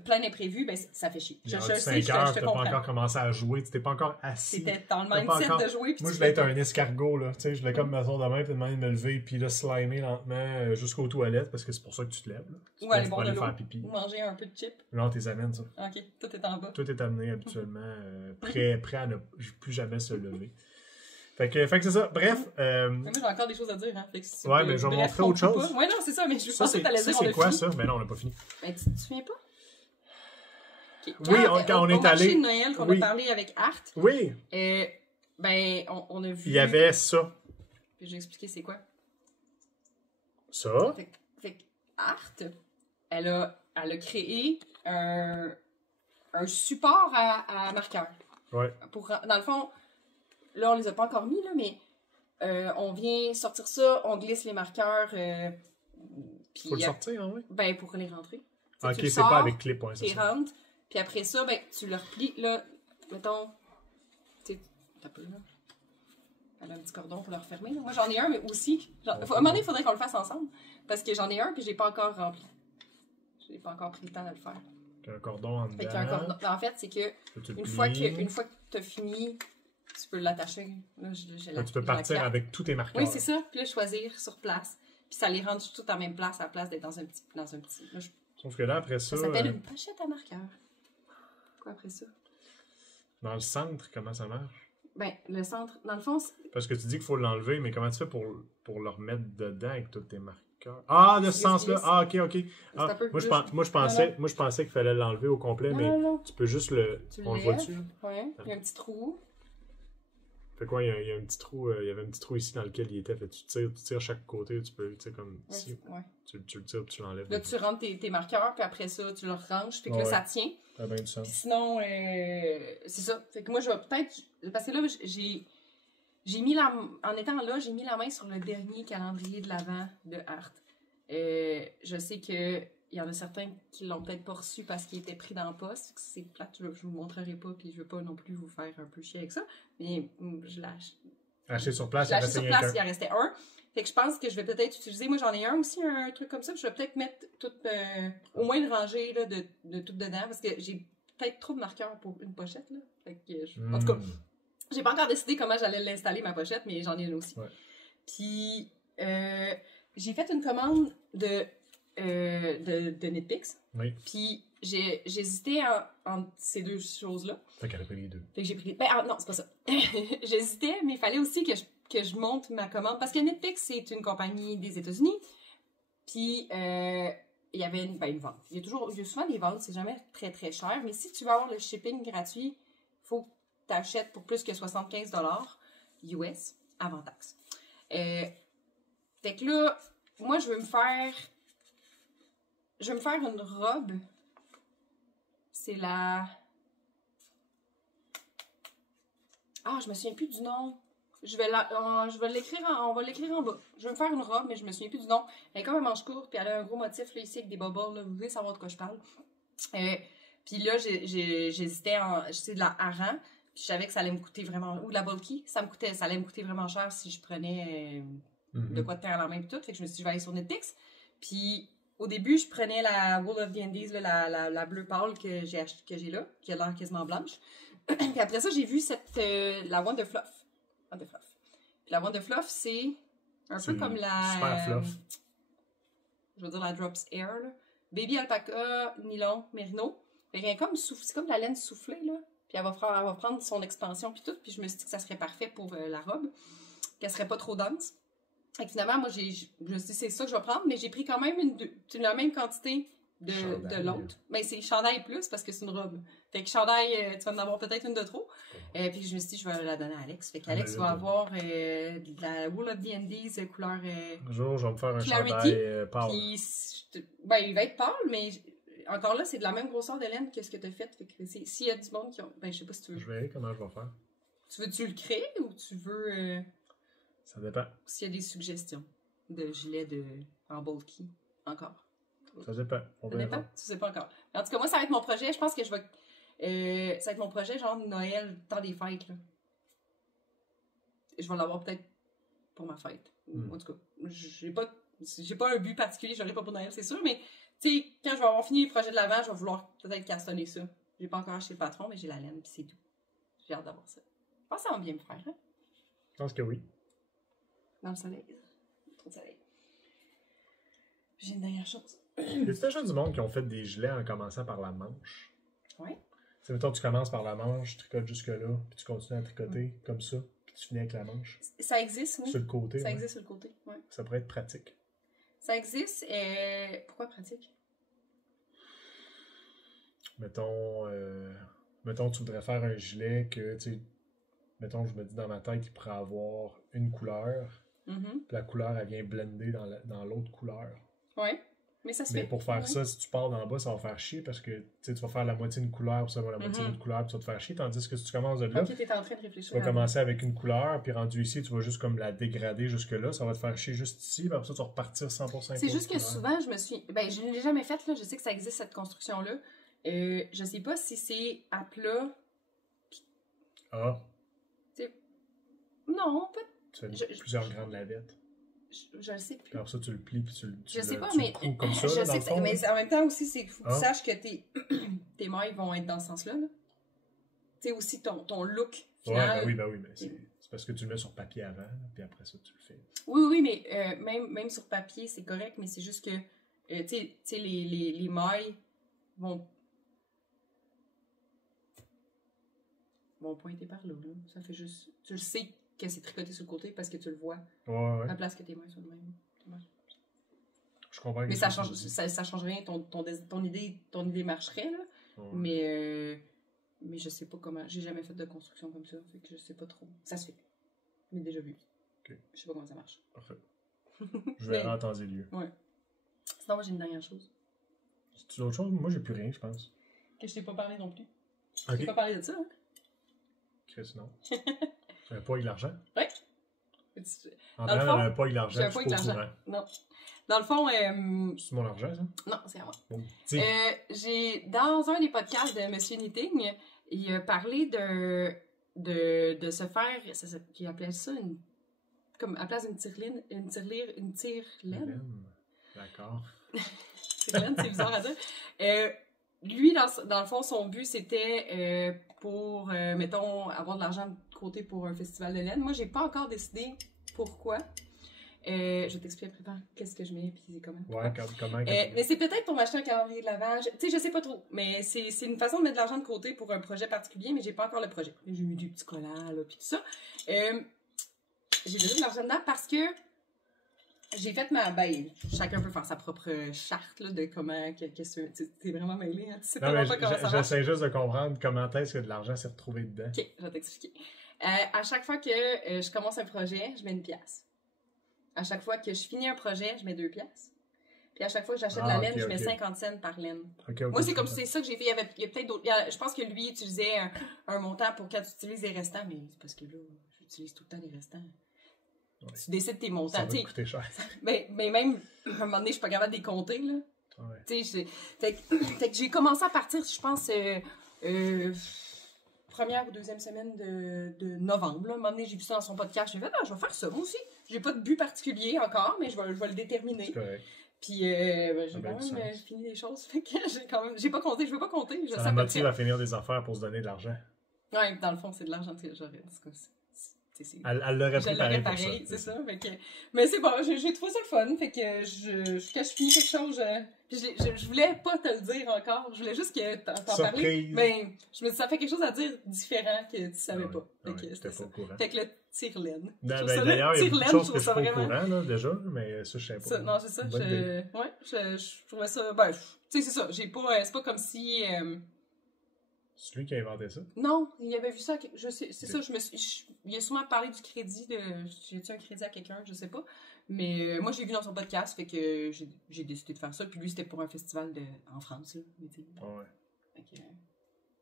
plein d'imprévus, ben ça fait chier. Il est Je rendu sais, 5 heures, je te t'as pas comprends. encore commencé à jouer, tu t'es pas encore assis. C'était dans le T'as pas mindset encore- de jouer. Puis Moi, tu je voulais être fais un escargot, là. Tu sais, je voulais comme m'asseoir demain, puis demander de me lever, puis là, slimer lentement jusqu'aux toilettes, parce que c'est pour ça que tu te lèves. Là. Ou aller pour boire de l'eau. faire pipi. Ou manger un peu de chips. Non, t'es amènes, ça. Ok, tout est en bas. Tout est amené habituellement, prêt à ne plus jamais se lever. Fait que c'est ça. Bref. Mais moi, j'ai encore des choses à dire. Hein. Fait que si Ouais, mais je vais montrer autre chose. Ouais, non, c'est ça, mais je Ça, pensais que t'allais dire on c'est a quoi, fini. ça? Ben non, on n'a pas fini. Ben, tu te souviens pas? Okay. Oui, quand on est au marché allé- de Noël qu'on oui. a parlé avec Art, Oui, ben, on a vu... il y avait ça. Puis je vais expliquer c'est quoi. Ça. Fait que Art, elle a créé un support à marqueurs. Ouais. Dans le fond, là, on les a pas encore mis, là, mais on vient sortir ça, on glisse les marqueurs. Puis, Faut le sortir, hein, oui. ben, pour les rentrer. Ok, Tu le c'est sors, pas avec clip, ouais, c'est tu ça. rentres, puis après ça, ben, tu le replies, là, mettons, tu sais, t'as peu, là. Elle a un petit cordon pour le refermer, là. Moi, j'en ai un, mais aussi, à un moment donné, il faudrait qu'on le fasse ensemble, parce que j'en ai un, puis j'ai pas encore rempli. J'ai pas encore pris le temps de le faire. Un cordon en dedans. Fait qu'un cordon, en fait, c'est que Tu le une fois plies. que t'as fini, tu peux l'attacher. Là, Tu peux partir avec tous tes marqueurs. Oui, c'est ça. Puis là, choisir sur place. Puis ça les rend tout à la même place, à la place d'être dans un petit. Là, Sauf que là, après ça, ça s'appelle une pochette à marqueur. Quoi après ça? dans le centre, comment ça marche? Ben, le centre, dans le fond, Parce que tu dis qu'il faut l'enlever, mais comment tu fais pour le remettre dedans avec tous tes marqueurs? Ah, de ce sens-là. Ah, ok. Ah, un peu moi, je plus. pensais qu'il fallait l'enlever au complet, mais non. tu peux juste le. Tu On le lèves. voit-tu? Ouais, il y a un petit trou. Fait quoi, il y a un petit trou, il y avait un petit trou ici dans lequel il était. Fait tu tires chaque côté, tu peux, tu sais, comme Ouais, ici. ouais. Tu le tires, puis tu l'enlèves. Là, tu rentres tes marqueurs, puis après ça, tu le ranges. Fait que là, Ouais. ça tient. Ça a bien du sens. Puis sinon, c'est ça. Fait que moi, je vais peut-être. Parce que là, j'ai mis en étant là, j'ai mis la main sur le dernier calendrier de l'Avent de Art. Je sais que il y en a certains qui l'ont peut-être pas reçu parce qu'il était pris dans le poste. C'est plate, je vous montrerai pas, puis je veux pas non plus vous faire un peu chier avec ça. Mais je l'ai Acheter sur place, je l'ai acheté sur place, qu'un. il en restait un. Fait que je pense que je vais peut-être utiliser. Moi, j'en ai un aussi, un truc comme ça. Puis je vais peut-être mettre tout, au moins une rangée là, de tout dedans. Parce que j'ai peut-être trop de marqueurs pour une pochette. Là. Fait que en tout cas, j'ai pas encore décidé comment j'allais l'installer, ma pochette, mais j'en ai une aussi. Ouais. Puis, j'ai fait une commande de Netflix. Oui. Puis, j'hésitais entre ces deux choses-là. Fait qu'elle a pris les deux. Fait que j'ai pris... Ben, non, c'est pas ça. J'hésitais, mais il fallait aussi que je monte ma commande. Parce que Netflix, c'est une compagnie des États-Unis. Puis, il y avait une vente. Il y a souvent des ventes, c'est jamais très, très cher. Mais si tu veux avoir le shipping gratuit, il faut que tu achètes pour plus que 75$ US avant taxe. Fait que là, moi, je veux me faire une robe. C'est la... Ah, je me souviens plus du nom. On va l'écrire en bas. Je vais me faire une robe, mais je me souviens plus du nom. Elle est comme un manche courte, puis elle a un gros motif là, ici avec des bubbles. Là. Vous voulez savoir de quoi je parle. Puis là, j'hésitais c'est de la hareng. Puis je savais que ça allait me coûter vraiment... Ou de la bulky. Ça allait me coûter vraiment cher si je prenais de quoi de terre à la main et tout. Fait que je me suis dit, je vais aller sur Netflix. Puis au début, je prenais la Wool of the Indies, là, la bleu pâle que j'ai là, qui a l'air quasiment blanche. Puis après ça, j'ai vu la Wonder Fluff. Puis la Wonder Fluff, c'est un peu comme la... Super fluff. Je veux dire la Drops Air, là. Baby alpaca, nylon, mérino. C'est comme de la laine soufflée, là. Puis elle va prendre son expansion puis tout. Puis je me suis dit que ça serait parfait pour la robe. Qu'elle serait pas trop dense. Et finalement, moi, je me suis dit, c'est ça que je vais prendre, mais j'ai pris quand même la même quantité de l'autre. Mais c'est chandail plus parce que c'est une robe. Fait que chandail, tu vas en avoir peut-être une de trop. Puis je me suis dit, je vais la donner à Alex. Fait qu'Alex va avoir de la Wool of the Indies couleur un jour, je vais me faire un Clarity, chandail pâle. Puis, il va être pâle, mais encore là, c'est de la même grosseur de laine que ce que tu as fait. Fait que s'il y a du monde qui ont... je sais pas si tu veux. Je verrai comment je vais faire. Tu veux-tu le créer ou tu veux... Ça dépend. S'il y a des suggestions de gilets en bulky, encore. Ça dépend. On verra. Tu sais pas encore. En tout cas, moi, ça va être mon projet. Je pense que je vais... ça va être mon projet, genre Noël, temps des fêtes. Là. Je vais l'avoir peut-être pour ma fête. En tout cas, j'ai pas un but particulier. Je l'aurai pas pour Noël, c'est sûr. Mais, tu sais, quand je vais avoir fini les projets de l'avant, je vais vouloir peut-être castonner ça. J'ai pas encore acheté le patron, mais j'ai la laine, puis c'est tout. J'ai hâte d'avoir ça. Je pense que ça va bien me faire, hein? Je pense que oui. Dans le soleil. Trop de soleil. J'ai une dernière chose. Y a-t-il déjà du monde qui ont fait des gilets en commençant par la manche? Oui. C'est mettons, tu commences par la manche, tu tricotes jusque-là, puis tu continues à tricoter comme ça, puis tu finis avec la manche. Ça existe, oui. Sur le côté. Ça existe sur le côté, oui. Ça pourrait être pratique. Ça existe. Pourquoi pratique? Mettons, tu voudrais faire un gilet que, tu sais, mettons, je me dis dans ma tête, il pourrait avoir une couleur, puis la couleur, elle vient blender dans l'autre couleur. Oui, mais ça se fait. Mais pour faire ça, si tu pars d'en bas, ça va faire chier parce que tu vas faire la moitié d'une couleur, puis ça va la moitié d'une couleur, puis tu vas te faire chier. Tandis que si tu commences de là, Ok, t'es en train de réfléchir. tu vas commencer avec une couleur, puis rendu ici, tu vas juste comme la dégrader jusque-là. Ça va te faire chier juste ici, puis après ça, tu vas repartir 100%. C'est juste que souvent, je ne l'ai jamais faite, là. Je sais que ça existe, cette construction-là. Je sais pas si c'est à plat. Ah. Non, pas. Tu fais plusieurs grandes lavettes. Je le sais plus. Puis après ça, tu le plies, puis je sais pas, mais comme ça, je là, dans sais le fond, mais en même temps aussi, c'est faut que tu saches que tes mailles vont être dans ce sens-là. Là. Tu sais, aussi ton look final. Ouais, ben oui, mais c'est parce que tu le mets sur papier avant, là, puis après ça, tu le fais. Oui, mais même sur papier, c'est correct, mais c'est juste que, tu sais, les mailles vont pointer par là. Ça fait juste... Tu le sais que c'est tricoté sur le côté parce que tu le vois. Ouais. À la place que tes mains soient de même. Je comprends. Mais ça change rien. Ton idée marcherait, là. Ouais. Mais je sais pas comment. J'ai jamais fait de construction comme ça. Fait que je sais pas trop. Ça se fait. Mais déjà vu. Ok. Je sais pas comment ça marche. Parfait. Je verrai en temps et lieu. Ouais. Sinon, moi, j'ai une dernière chose. C'est autre chose? Moi, j'ai plus rien, je pense. Que je t'ai pas parlé non plus. Ok. Je t'ai pas parlé de ça, hein? Chris, non. J'ai un pot avec l'argent? Oui. En parlant d'un pot avec l'argent, je suis pas au courant. Non. Dans le fond... C'est mon argent, ça? Non, c'est à moi. Bon, dans un des podcasts de Monsieur Knitting, il a parlé de se faire... Il appelait ça comme à la place d'une tire-laine. D'accord. Tire-laine, c'est bizarre à dire. Lui, dans le fond, son but, c'était pour, mettons, avoir de l'argent de côté pour un festival de laine. Moi, j'ai pas encore décidé pourquoi. Je vais t'expliquer après qu'est-ce que je mets puis comment. Ouais, comment. Mais c'est peut-être pour m'acheter un calendrier de lavage. Tu sais, je sais pas trop. Mais c'est une façon de mettre de l'argent de côté pour un projet particulier, mais j'ai pas encore le projet. J'ai mis du petit collant, là, puis tout ça. J'ai donné de l'argent dedans parce que j'ai fait chacun peut faire sa propre charte là, de comment. T'es vraiment mêlé, hein? Tu sais pas comment ça marche. J'essaie juste de comprendre comment est-ce que de l'argent s'est retrouvé dedans. Ok, je vais t'expliquer. À chaque fois que je commence un projet, je mets 1$. À chaque fois que je finis un projet, je mets 2$. Puis à chaque fois que j'achète de la laine, je mets 50 cents par laine. Moi, c'est comme c'est ça que j'ai fait. Il y a peut-être d'autres. Je pense que lui il utilisait un montant pour quand tu utilises les restants, mais c'est parce que là, j'utilise tout le temps les restants. Ouais. Tu décides tes montants. Ça va coûter cher. Mais même, à un moment donné, je suis pas capable de les compter, là. Ouais. Tu sais, fait que j'ai commencé à partir, je pense, première ou deuxième semaine de novembre. Là. À un moment donné, j'ai vu ça dans son podcast. J'ai fait, je vais faire ça, moi aussi. J'ai pas de but particulier encore, mais je vais le déterminer. C'est correct. Puis, j'ai quand même fini les choses. Fait que j'ai pas compté, je veux pas compter. Ça me motive à finir des affaires pour se donner de l'argent. Ouais, dans le fond, c'est de l'argent que j'aurais. Elle l'aurait pris pareil, c'est ça. Fait que, mais c'est bon, j'ai trouvé ça le fun. Fait que quand je finis quelque chose, je voulais pas te le dire encore. Je voulais juste que t'en parler. Mais je me dis, ça fait quelque chose à dire différent que tu savais pas. Fait que c'était ça. Fait que le tire-laine. D'ailleurs, il y a beaucoup de choses que je suis pas au courant, là, déjà, mais ça, je sais pas. Non, c'est ça. Je trouvais ça. Ben, tu sais, c'est ça. J'ai pas. C'est pas comme si. C'est lui qui a inventé ça? Non, il avait vu ça. Je sais, c'est ça, il a sûrement parlé du crédit. J'ai-tu un crédit à quelqu'un? Je sais pas. Mais moi, j'ai vu dans son podcast, fait que j'ai décidé de faire ça. Puis lui, c'était pour un festival en France. Là, ouais. Fait que,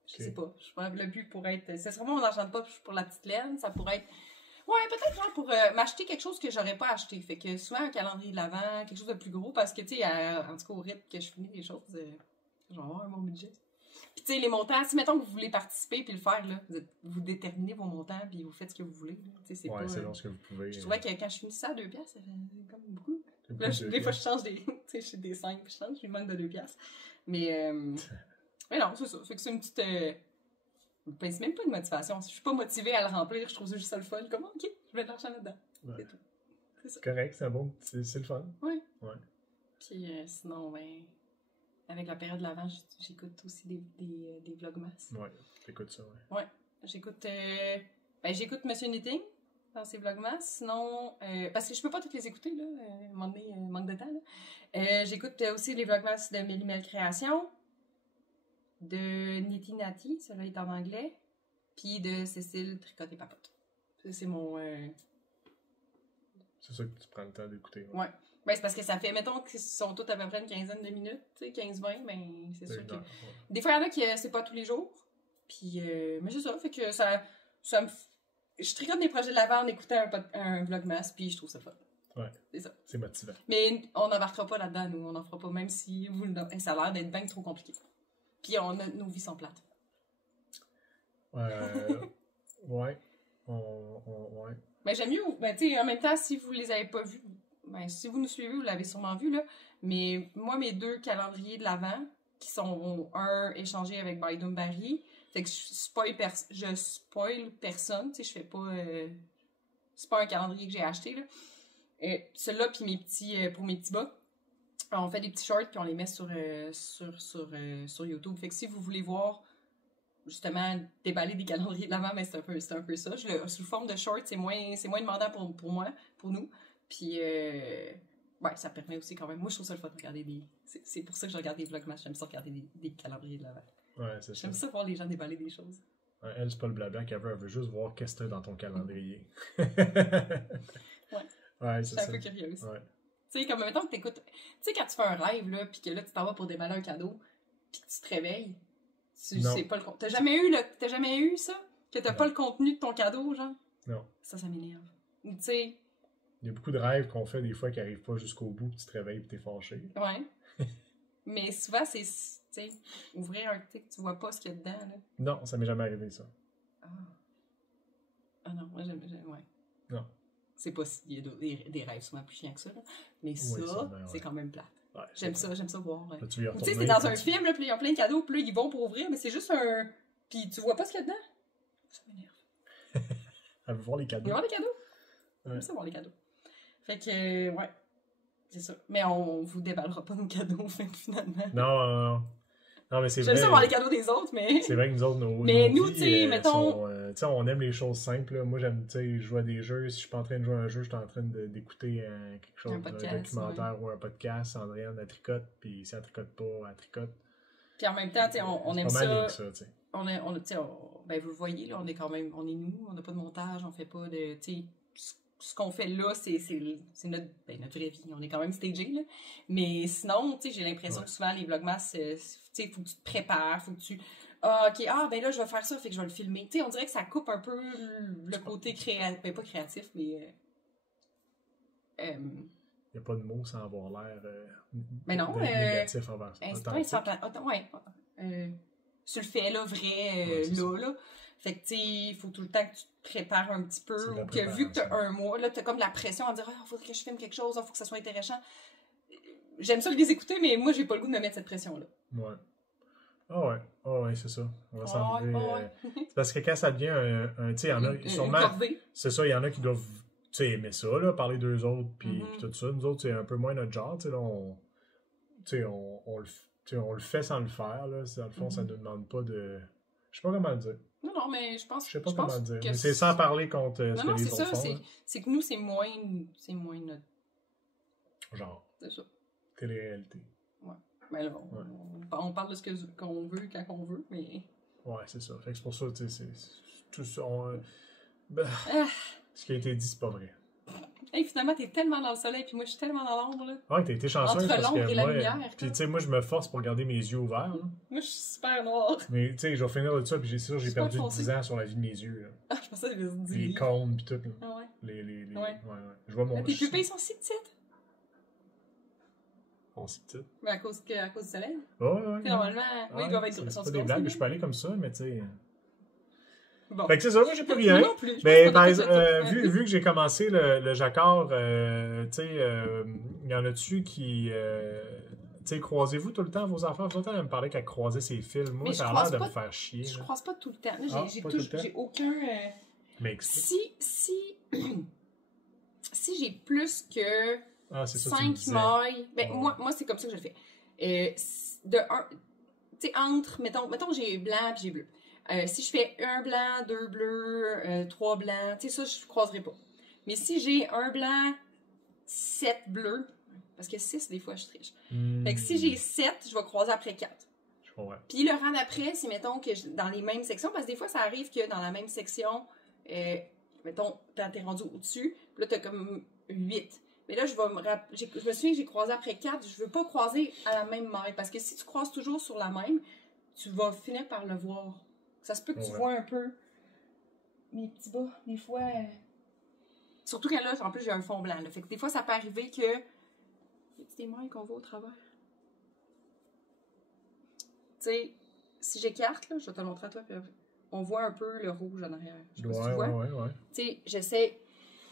je sais pas. Je crois que le but pourrait être. Ce serait mon argent de poche pour la petite laine. Ça pourrait être. Ouais, peut-être genre pour m'acheter quelque chose que j'aurais pas acheté. Fait que souvent un calendrier de l'Avent, quelque chose de plus gros. Parce que, tu sais, en tout cas, au rythme que je finis les choses, je vais avoir un bon budget. Puis, tu sais, les montants, si mettons que vous voulez participer puis le faire, là, vous déterminez vos montants puis vous faites ce que vous voulez. C'est pas, selon ce que vous pouvez. Je trouvais que quand je finis ça à 2$, ça fait comme beaucoup. Là, des fois, je change des. Tu sais, je suis des 5 puis je change, je lui manque de 2$. Mais non, c'est ça. Fait que c'est une petite. C'est même pas une motivation. Je suis pas motivée à le remplir, je trouve juste ça le fun. Comme, ok, je mets de l'argent là-dedans. Ouais. C'est tout. C'est ça. Correct, c'est bon. C'est le fun. Oui. Ouais. Puis sinon, ben. Avec la période de l'Avent, j'écoute aussi des vlogmas. Ouais, t'écoutes ça, ouais. Ouais, j'écoute Monsieur Knitting dans ses vlogmas. Sinon, parce que je peux pas toutes les écouter, là, à un moment donné, manque de temps, là. J'écoute aussi les vlogmas de Mélimel Création, de Niti Nati, celui-là est en anglais, puis de Cécile Tricotte et Papote. Ça, c'est mon... C'est ça que tu prends le temps d'écouter. Ouais. Ben, c'est parce que ça fait, mettons qu'ils sont tous à peu près une quinzaine de minutes, tu sais, 15-20, ben c'est sûr que... Ouais. Des fois, il y en a qui, c'est pas tous les jours, puis, mais c'est ça, fait que ça me... Je tricote des projets de l'Avent en écoutant un vlogmas, puis je trouve ça fun. Ouais. C'est ça. C'est motivant. Mais on n'embarquera pas là-dedans, nous, on n'en fera pas, même si ça a l'air d'être bien trop compliqué. Puis nos vies sont plates. Ouais. Ouais. Mais j'aime mieux, ben tu sais, en même temps, si vous les avez pas vus, ben, si vous nous suivez, vous l'avez sûrement vu, là. Mais moi, mes 2 calendriers de l'Avent, qui sont un échangé avec Baidoum Barry, fait que je spoil personne, tu sais, je fais pas... c'est pas un calendrier que j'ai acheté, là. Celui-là, puis pour mes petits bas, on fait des petits shorts, puis on les met sur YouTube. Fait que si vous voulez voir, justement, déballer des calendriers de l'Avent, ben, c'est un peu ça. Sous forme de shorts, c'est moins demandant pour moi, pour nous. Puis, ouais, ça permet aussi quand même. Moi, je trouve ça le fun de regarder c'est pour ça que je regarde des vlogmas. J'aime ça regarder des calendriers de l'Avent. Ouais, c'est ça. J'aime ça voir les gens déballer des choses. Ouais, elle, c'est pas le blabla qu'elle veut. Elle veut juste voir qu'est-ce que t'as dans ton calendrier. Ouais. Ouais, c'est ça. Je suis un peu curieuse. Ouais. Tu sais, comme mettons que t'écoutes. Tu sais, quand tu fais un rêve, là, puis que là, tu t'en vas pour déballer un cadeau, puis que tu te réveilles, tu sais pas le contenu. T'as jamais eu ça? Que t'as pas le contenu de ton cadeau, genre? Non. Ça m'énerve. Tu sais. Il y a beaucoup de rêves qu'on fait des fois qui n'arrivent pas jusqu'au bout, puis tu te réveilles et t'es fâché. Ouais. Mais souvent, c'est, tu sais, ouvrir un thé que tu vois pas ce qu'il y a dedans, là. Non, ça m'est jamais arrivé, ça. Ah non, moi, j'aime, ouais. Non. C'est pas il y a des rêves souvent plus chiants que ça, là. Mais ça, c'est quand même plate. Ouais, j'aime ça voir. Ouais. Tu sais, c'est dans un film, là, puis il y a plein de cadeaux, puis là, ils vont pour ouvrir, mais c'est juste un... Puis tu vois pas ce qu'il y a dedans. Ça m'énerve. Elle veut voir les cadeaux. Elle veut voir les cadeaux. Ouais. J'aime ça voir les cadeaux. Fait que, ouais. C'est ça. Mais on vous déballera pas nos cadeaux, finalement. Non, mais c'est vrai. J'aime ça voir les cadeaux des autres, mais... C'est vrai que nous autres, mais nous, tu sais, mettons... Tu sais, on aime les choses simples. Là. Moi, j'aime, tu sais, jouer à des jeux. Si je suis pas en train de jouer à un jeu, je suis en train d'écouter quelque chose, un documentaire ou un podcast. Andréane, elle tricote, puis si elle tricote pas, elle tricote. Puis en même temps, tu sais, on aime ça. C'est pas mal avec ça, tu sais. Ben, vous le voyez, là, on est quand même... On est nous, on n'a pas de montage, on fait pas de... Tu sais, ce qu'on fait là, c'est notre vraie vie. On est quand même stagé, là. Mais sinon, tu sais, j'ai l'impression que souvent, les vlogmas, tu sais, faut que tu te prépares, faut que tu... ben là, je vais faire ça, fait que je vais le filmer. Tu sais, on dirait que ça coupe un peu le côté créatif. Ben, pas créatif, mais... Il n'y a pas de mots sans avoir l'air négatif envers tu le fais, là, vrai, là. Fait que, tu sais, il faut tout le temps que tu te prépares un petit peu. Ou que vu que tu as un mois, là, tu as comme la pression à dire « il faudrait que je filme quelque chose, il faut que ça soit intéressant. » J'aime ça les écouter, mais moi, j'ai pas le goût de me mettre cette pression-là. Ouais. Ah ouais, c'est ça. On va s'enlever. Ouais. C'est parce que quand ça devient tu sais, il y en a sûrement. C'est ça, il y en a qui doivent, tu sais, aimer ça, là, parler d'eux autres, puis tout ça. Nous autres, c'est un peu moins notre genre, tu sais, là, on le fait sans le faire, là. Dans le fond, ça ne nous demande pas de. Je sais pas comment le dire. Non, mais je pense. Je sais pas comment le dire. Que mais c'est sans parler contre ce que les autres font. C'est que nous, c'est moins notre. Genre. C'est ça. Télé-réalité. Ouais. Mais là, on parle de ce qu'on veut quand on veut, mais. Ouais, c'est ça. Fait que c'est pour ça, tu sais, c'est tout ça. Ce qui a été dit, c'est pas vrai. Hey, finalement, t'es tellement dans le soleil, puis moi, je suis tellement dans l'ombre, là. Ouais, t'as été chanceuse. Entre l'ombre et la lumière. Puis, tu sais, moi, je me force pour garder mes yeux ouverts. Là. Moi, je suis super noire. Mais, tu sais, je vais finir de ça, puis c'est sûr, j'ai perdu 10 ans sur la vie de mes yeux. Là. Ah, je pensais que tu dit. Les cônes, puis tout. Là. Ah ouais? Ouais. Je vois mon. Tes pupilles sont si petites. Si petites. Mais à cause du soleil. Ouais. Normalement, oui, ils doivent être c'est pas des blagues, je peux aller comme ça, mais tu sais. Bon. Fait que c'est ça, moi j'ai plus rien. Non plus. Mais vu que j'ai commencé le jacquard, tu sais, il y en a-tu qui. Tu sais, croisez-vous tout le temps vos enfants? Tout le temps, elle me parlait qu'elle croisait ses fils. Moi, ça a l'air de me faire chier. Je croise pas tout le temps. J'ai aucun. Mais explique. Si j'ai plus que 5 mailles, ben moi c'est comme ça que je le fais. Tu sais, entre, mettons j'ai blanc et j'ai bleu. Si je fais un blanc, 2 bleus, 3 blancs, tu sais, ça, je ne croiserai pas. Mais si j'ai un blanc, 7 bleus, parce que 6, des fois, je triche. Fait que si j'ai 7, je vais croiser après 4. Je comprends. Puis le rang d'après, c'est, mettons, que dans les mêmes sections, parce que des fois, ça arrive que dans la même section, mettons, t'es rendu au-dessus, puis là, t'as comme 8. Mais là, je me souviens que j'ai croisé après 4, je veux pas croiser à la même maille, parce que si tu croises toujours sur la même, tu vas finir par le voir. Ça se peut que tu vois un peu mes petits bas, des fois. Surtout que là, en plus, j'ai un fond blanc. Là. Fait que des fois, ça peut arriver que. Y a des mailles qu'on voit au travers? Tu sais, si j'écarte, là, je vais te le montrer à toi, puis on voit un peu le rouge en arrière. Je sais pas si tu vois. Ouais. Tu sais, j'essaie.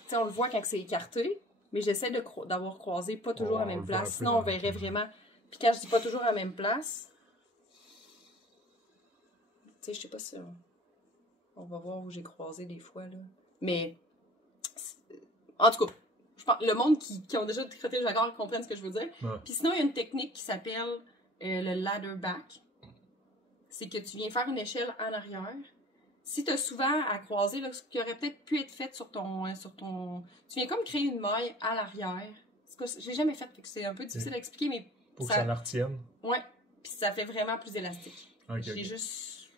Tu sais, on le voit quand c'est écarté, mais j'essaie d'avoir croisé pas toujours à la même place. Sinon, on verrait vraiment. Puis quand je dis pas toujours à la même place. Tu sais, je sais pas si on va voir où j'ai croisé des fois, là. Mais, en tout cas, je pense, le monde qui ont déjà tricoté le jacquard comprennent ce que je veux dire. Ouais. Puis sinon, il y a une technique qui s'appelle le ladder back. C'est que tu viens faire une échelle en arrière. Si tu as souvent à croiser, là, ce qui aurait peut-être pu être fait sur ton... Tu viens comme créer une maille à l'arrière. Je l'ai jamais fait, fait que c'est un peu difficile à expliquer, mais... Pour que ça la retienne. Ouais, puis ça fait vraiment plus élastique. Okay, juste...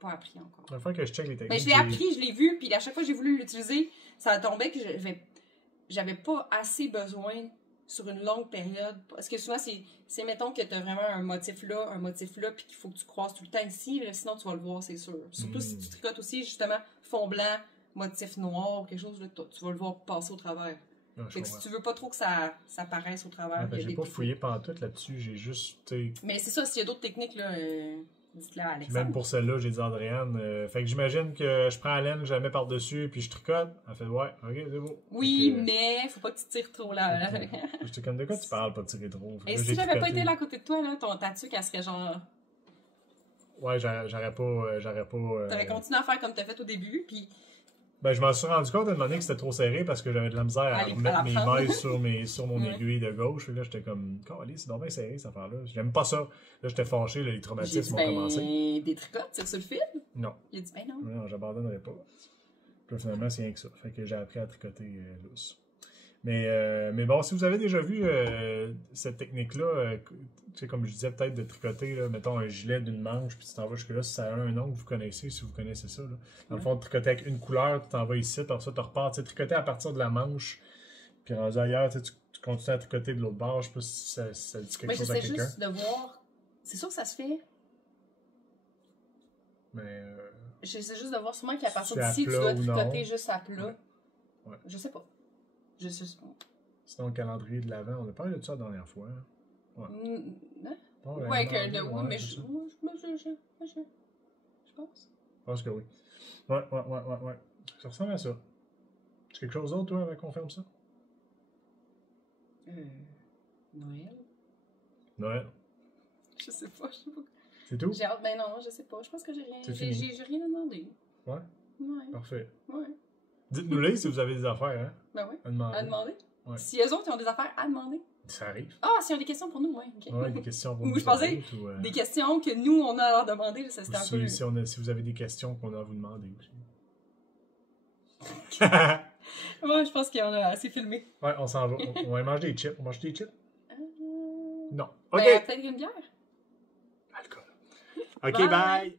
pas appris encore. La fois que je check les techniques. Ben, je l'ai appris, je l'ai vu, puis à chaque fois que j'ai voulu l'utiliser, ça tombait que j'avais pas assez besoin sur une longue période. Parce que souvent, c'est mettons que tu as vraiment un motif là, puis qu'il faut que tu croises tout le temps ici, là, sinon tu vas le voir, c'est sûr. Surtout si tu tricotes aussi, justement, fond blanc, motif noir, ou quelque chose, là, tu vas le voir passer au travers. Fait que si tu veux pas trop que ça paraisse au travers. J'ai pas fouillé pantoute là-dessus, j'ai juste. Mais c'est ça, s'il y a d'autres techniques, là. Dites-le à Alexandre. Même pour celle-là, j'ai dit à Andréane. Fait que j'imagine que je prends la laine, je la mets par-dessus, puis je tricote. Elle fait ouais, ok, c'est beau. Oui, mais faut pas que tu tires trop là. J'étais comme de quoi tu parles, pas de tirer trop. Et si j'avais pas été là à côté de toi, là, ton tatu, elle serait genre. Ouais, j'aurais pas. T'aurais continué à faire comme t'as fait au début, puis. Ben, je m'en suis rendu compte à un moment donné que c'était trop serré parce que j'avais de la misère à remettre mes mailles sur mon aiguille de gauche. Et là, j'étais comme, allez, c'est dommage serré cette affaire-là. J'aime pas ça. Là, j'étais fâché, là, les traumatismes ont commencé. Des tricotes, c'est sur le fil? Non. Il a dit, ben non. Non, j'abandonnerai pas. Puis finalement, c'est rien que ça. Fait que j'ai appris à tricoter lousse. Mais bon, si vous avez déjà vu cette technique-là, tu sais, comme je disais, peut-être de tricoter, là, mettons un gilet d'une manche, puis tu t'en vas jusque-là, si ça a un ongle, vous connaissez, si vous connaissez ça. Là. Dans le fond, tricoter avec une couleur, tu t'en vas ici, puis ça, tu repars. Tu sais, tricoter à partir de la manche, puis rendu ailleurs, tu continues à tricoter de l'autre bord. Je sais pas si ça dit quelque chose à quelqu'un. J'essaie juste de voir. C'est sûr que ça se fait. Mais. J'essaie juste de voir sûrement qu'à partir d'ici, tu dois tricoter juste à plat. Ouais. Je sais pas. Sinon, le calendrier de l'Avent, on a parlé de ça la dernière fois. Hein? Ouais. Oui, mais je pense. Je pense que oui. Ouais. Ça ressemble à ça. C'est quelque chose d'autre, toi, avec qu'on ferme ça? Noël? Noël. Je sais pas. C'est tout? J'ai hâte. Ben non, je sais pas. Je pense que j'ai rien. J'ai rien à demander. Ouais? Ouais. Parfait. Ouais. Dites-nous-les si vous avez des affaires, hein? Ben oui. À demander. À demander? Ouais. Si eux autres ils ont des affaires à demander. Ça arrive. Ah, s'ils ont des questions pour nous, ouais. Okay. Ouais, des questions pour Ou nous. je pensais des questions que nous, on a à leur demander. Ça, c'était un peu... Si vous avez des questions qu'on a à vous demander aussi. Ouais, je pense qu'on a assez filmé. Ouais, on s'en va. On va manger des chips. On mange des chips? Non. OK. Ben, peut-être une bière. Alcool. OK, bye.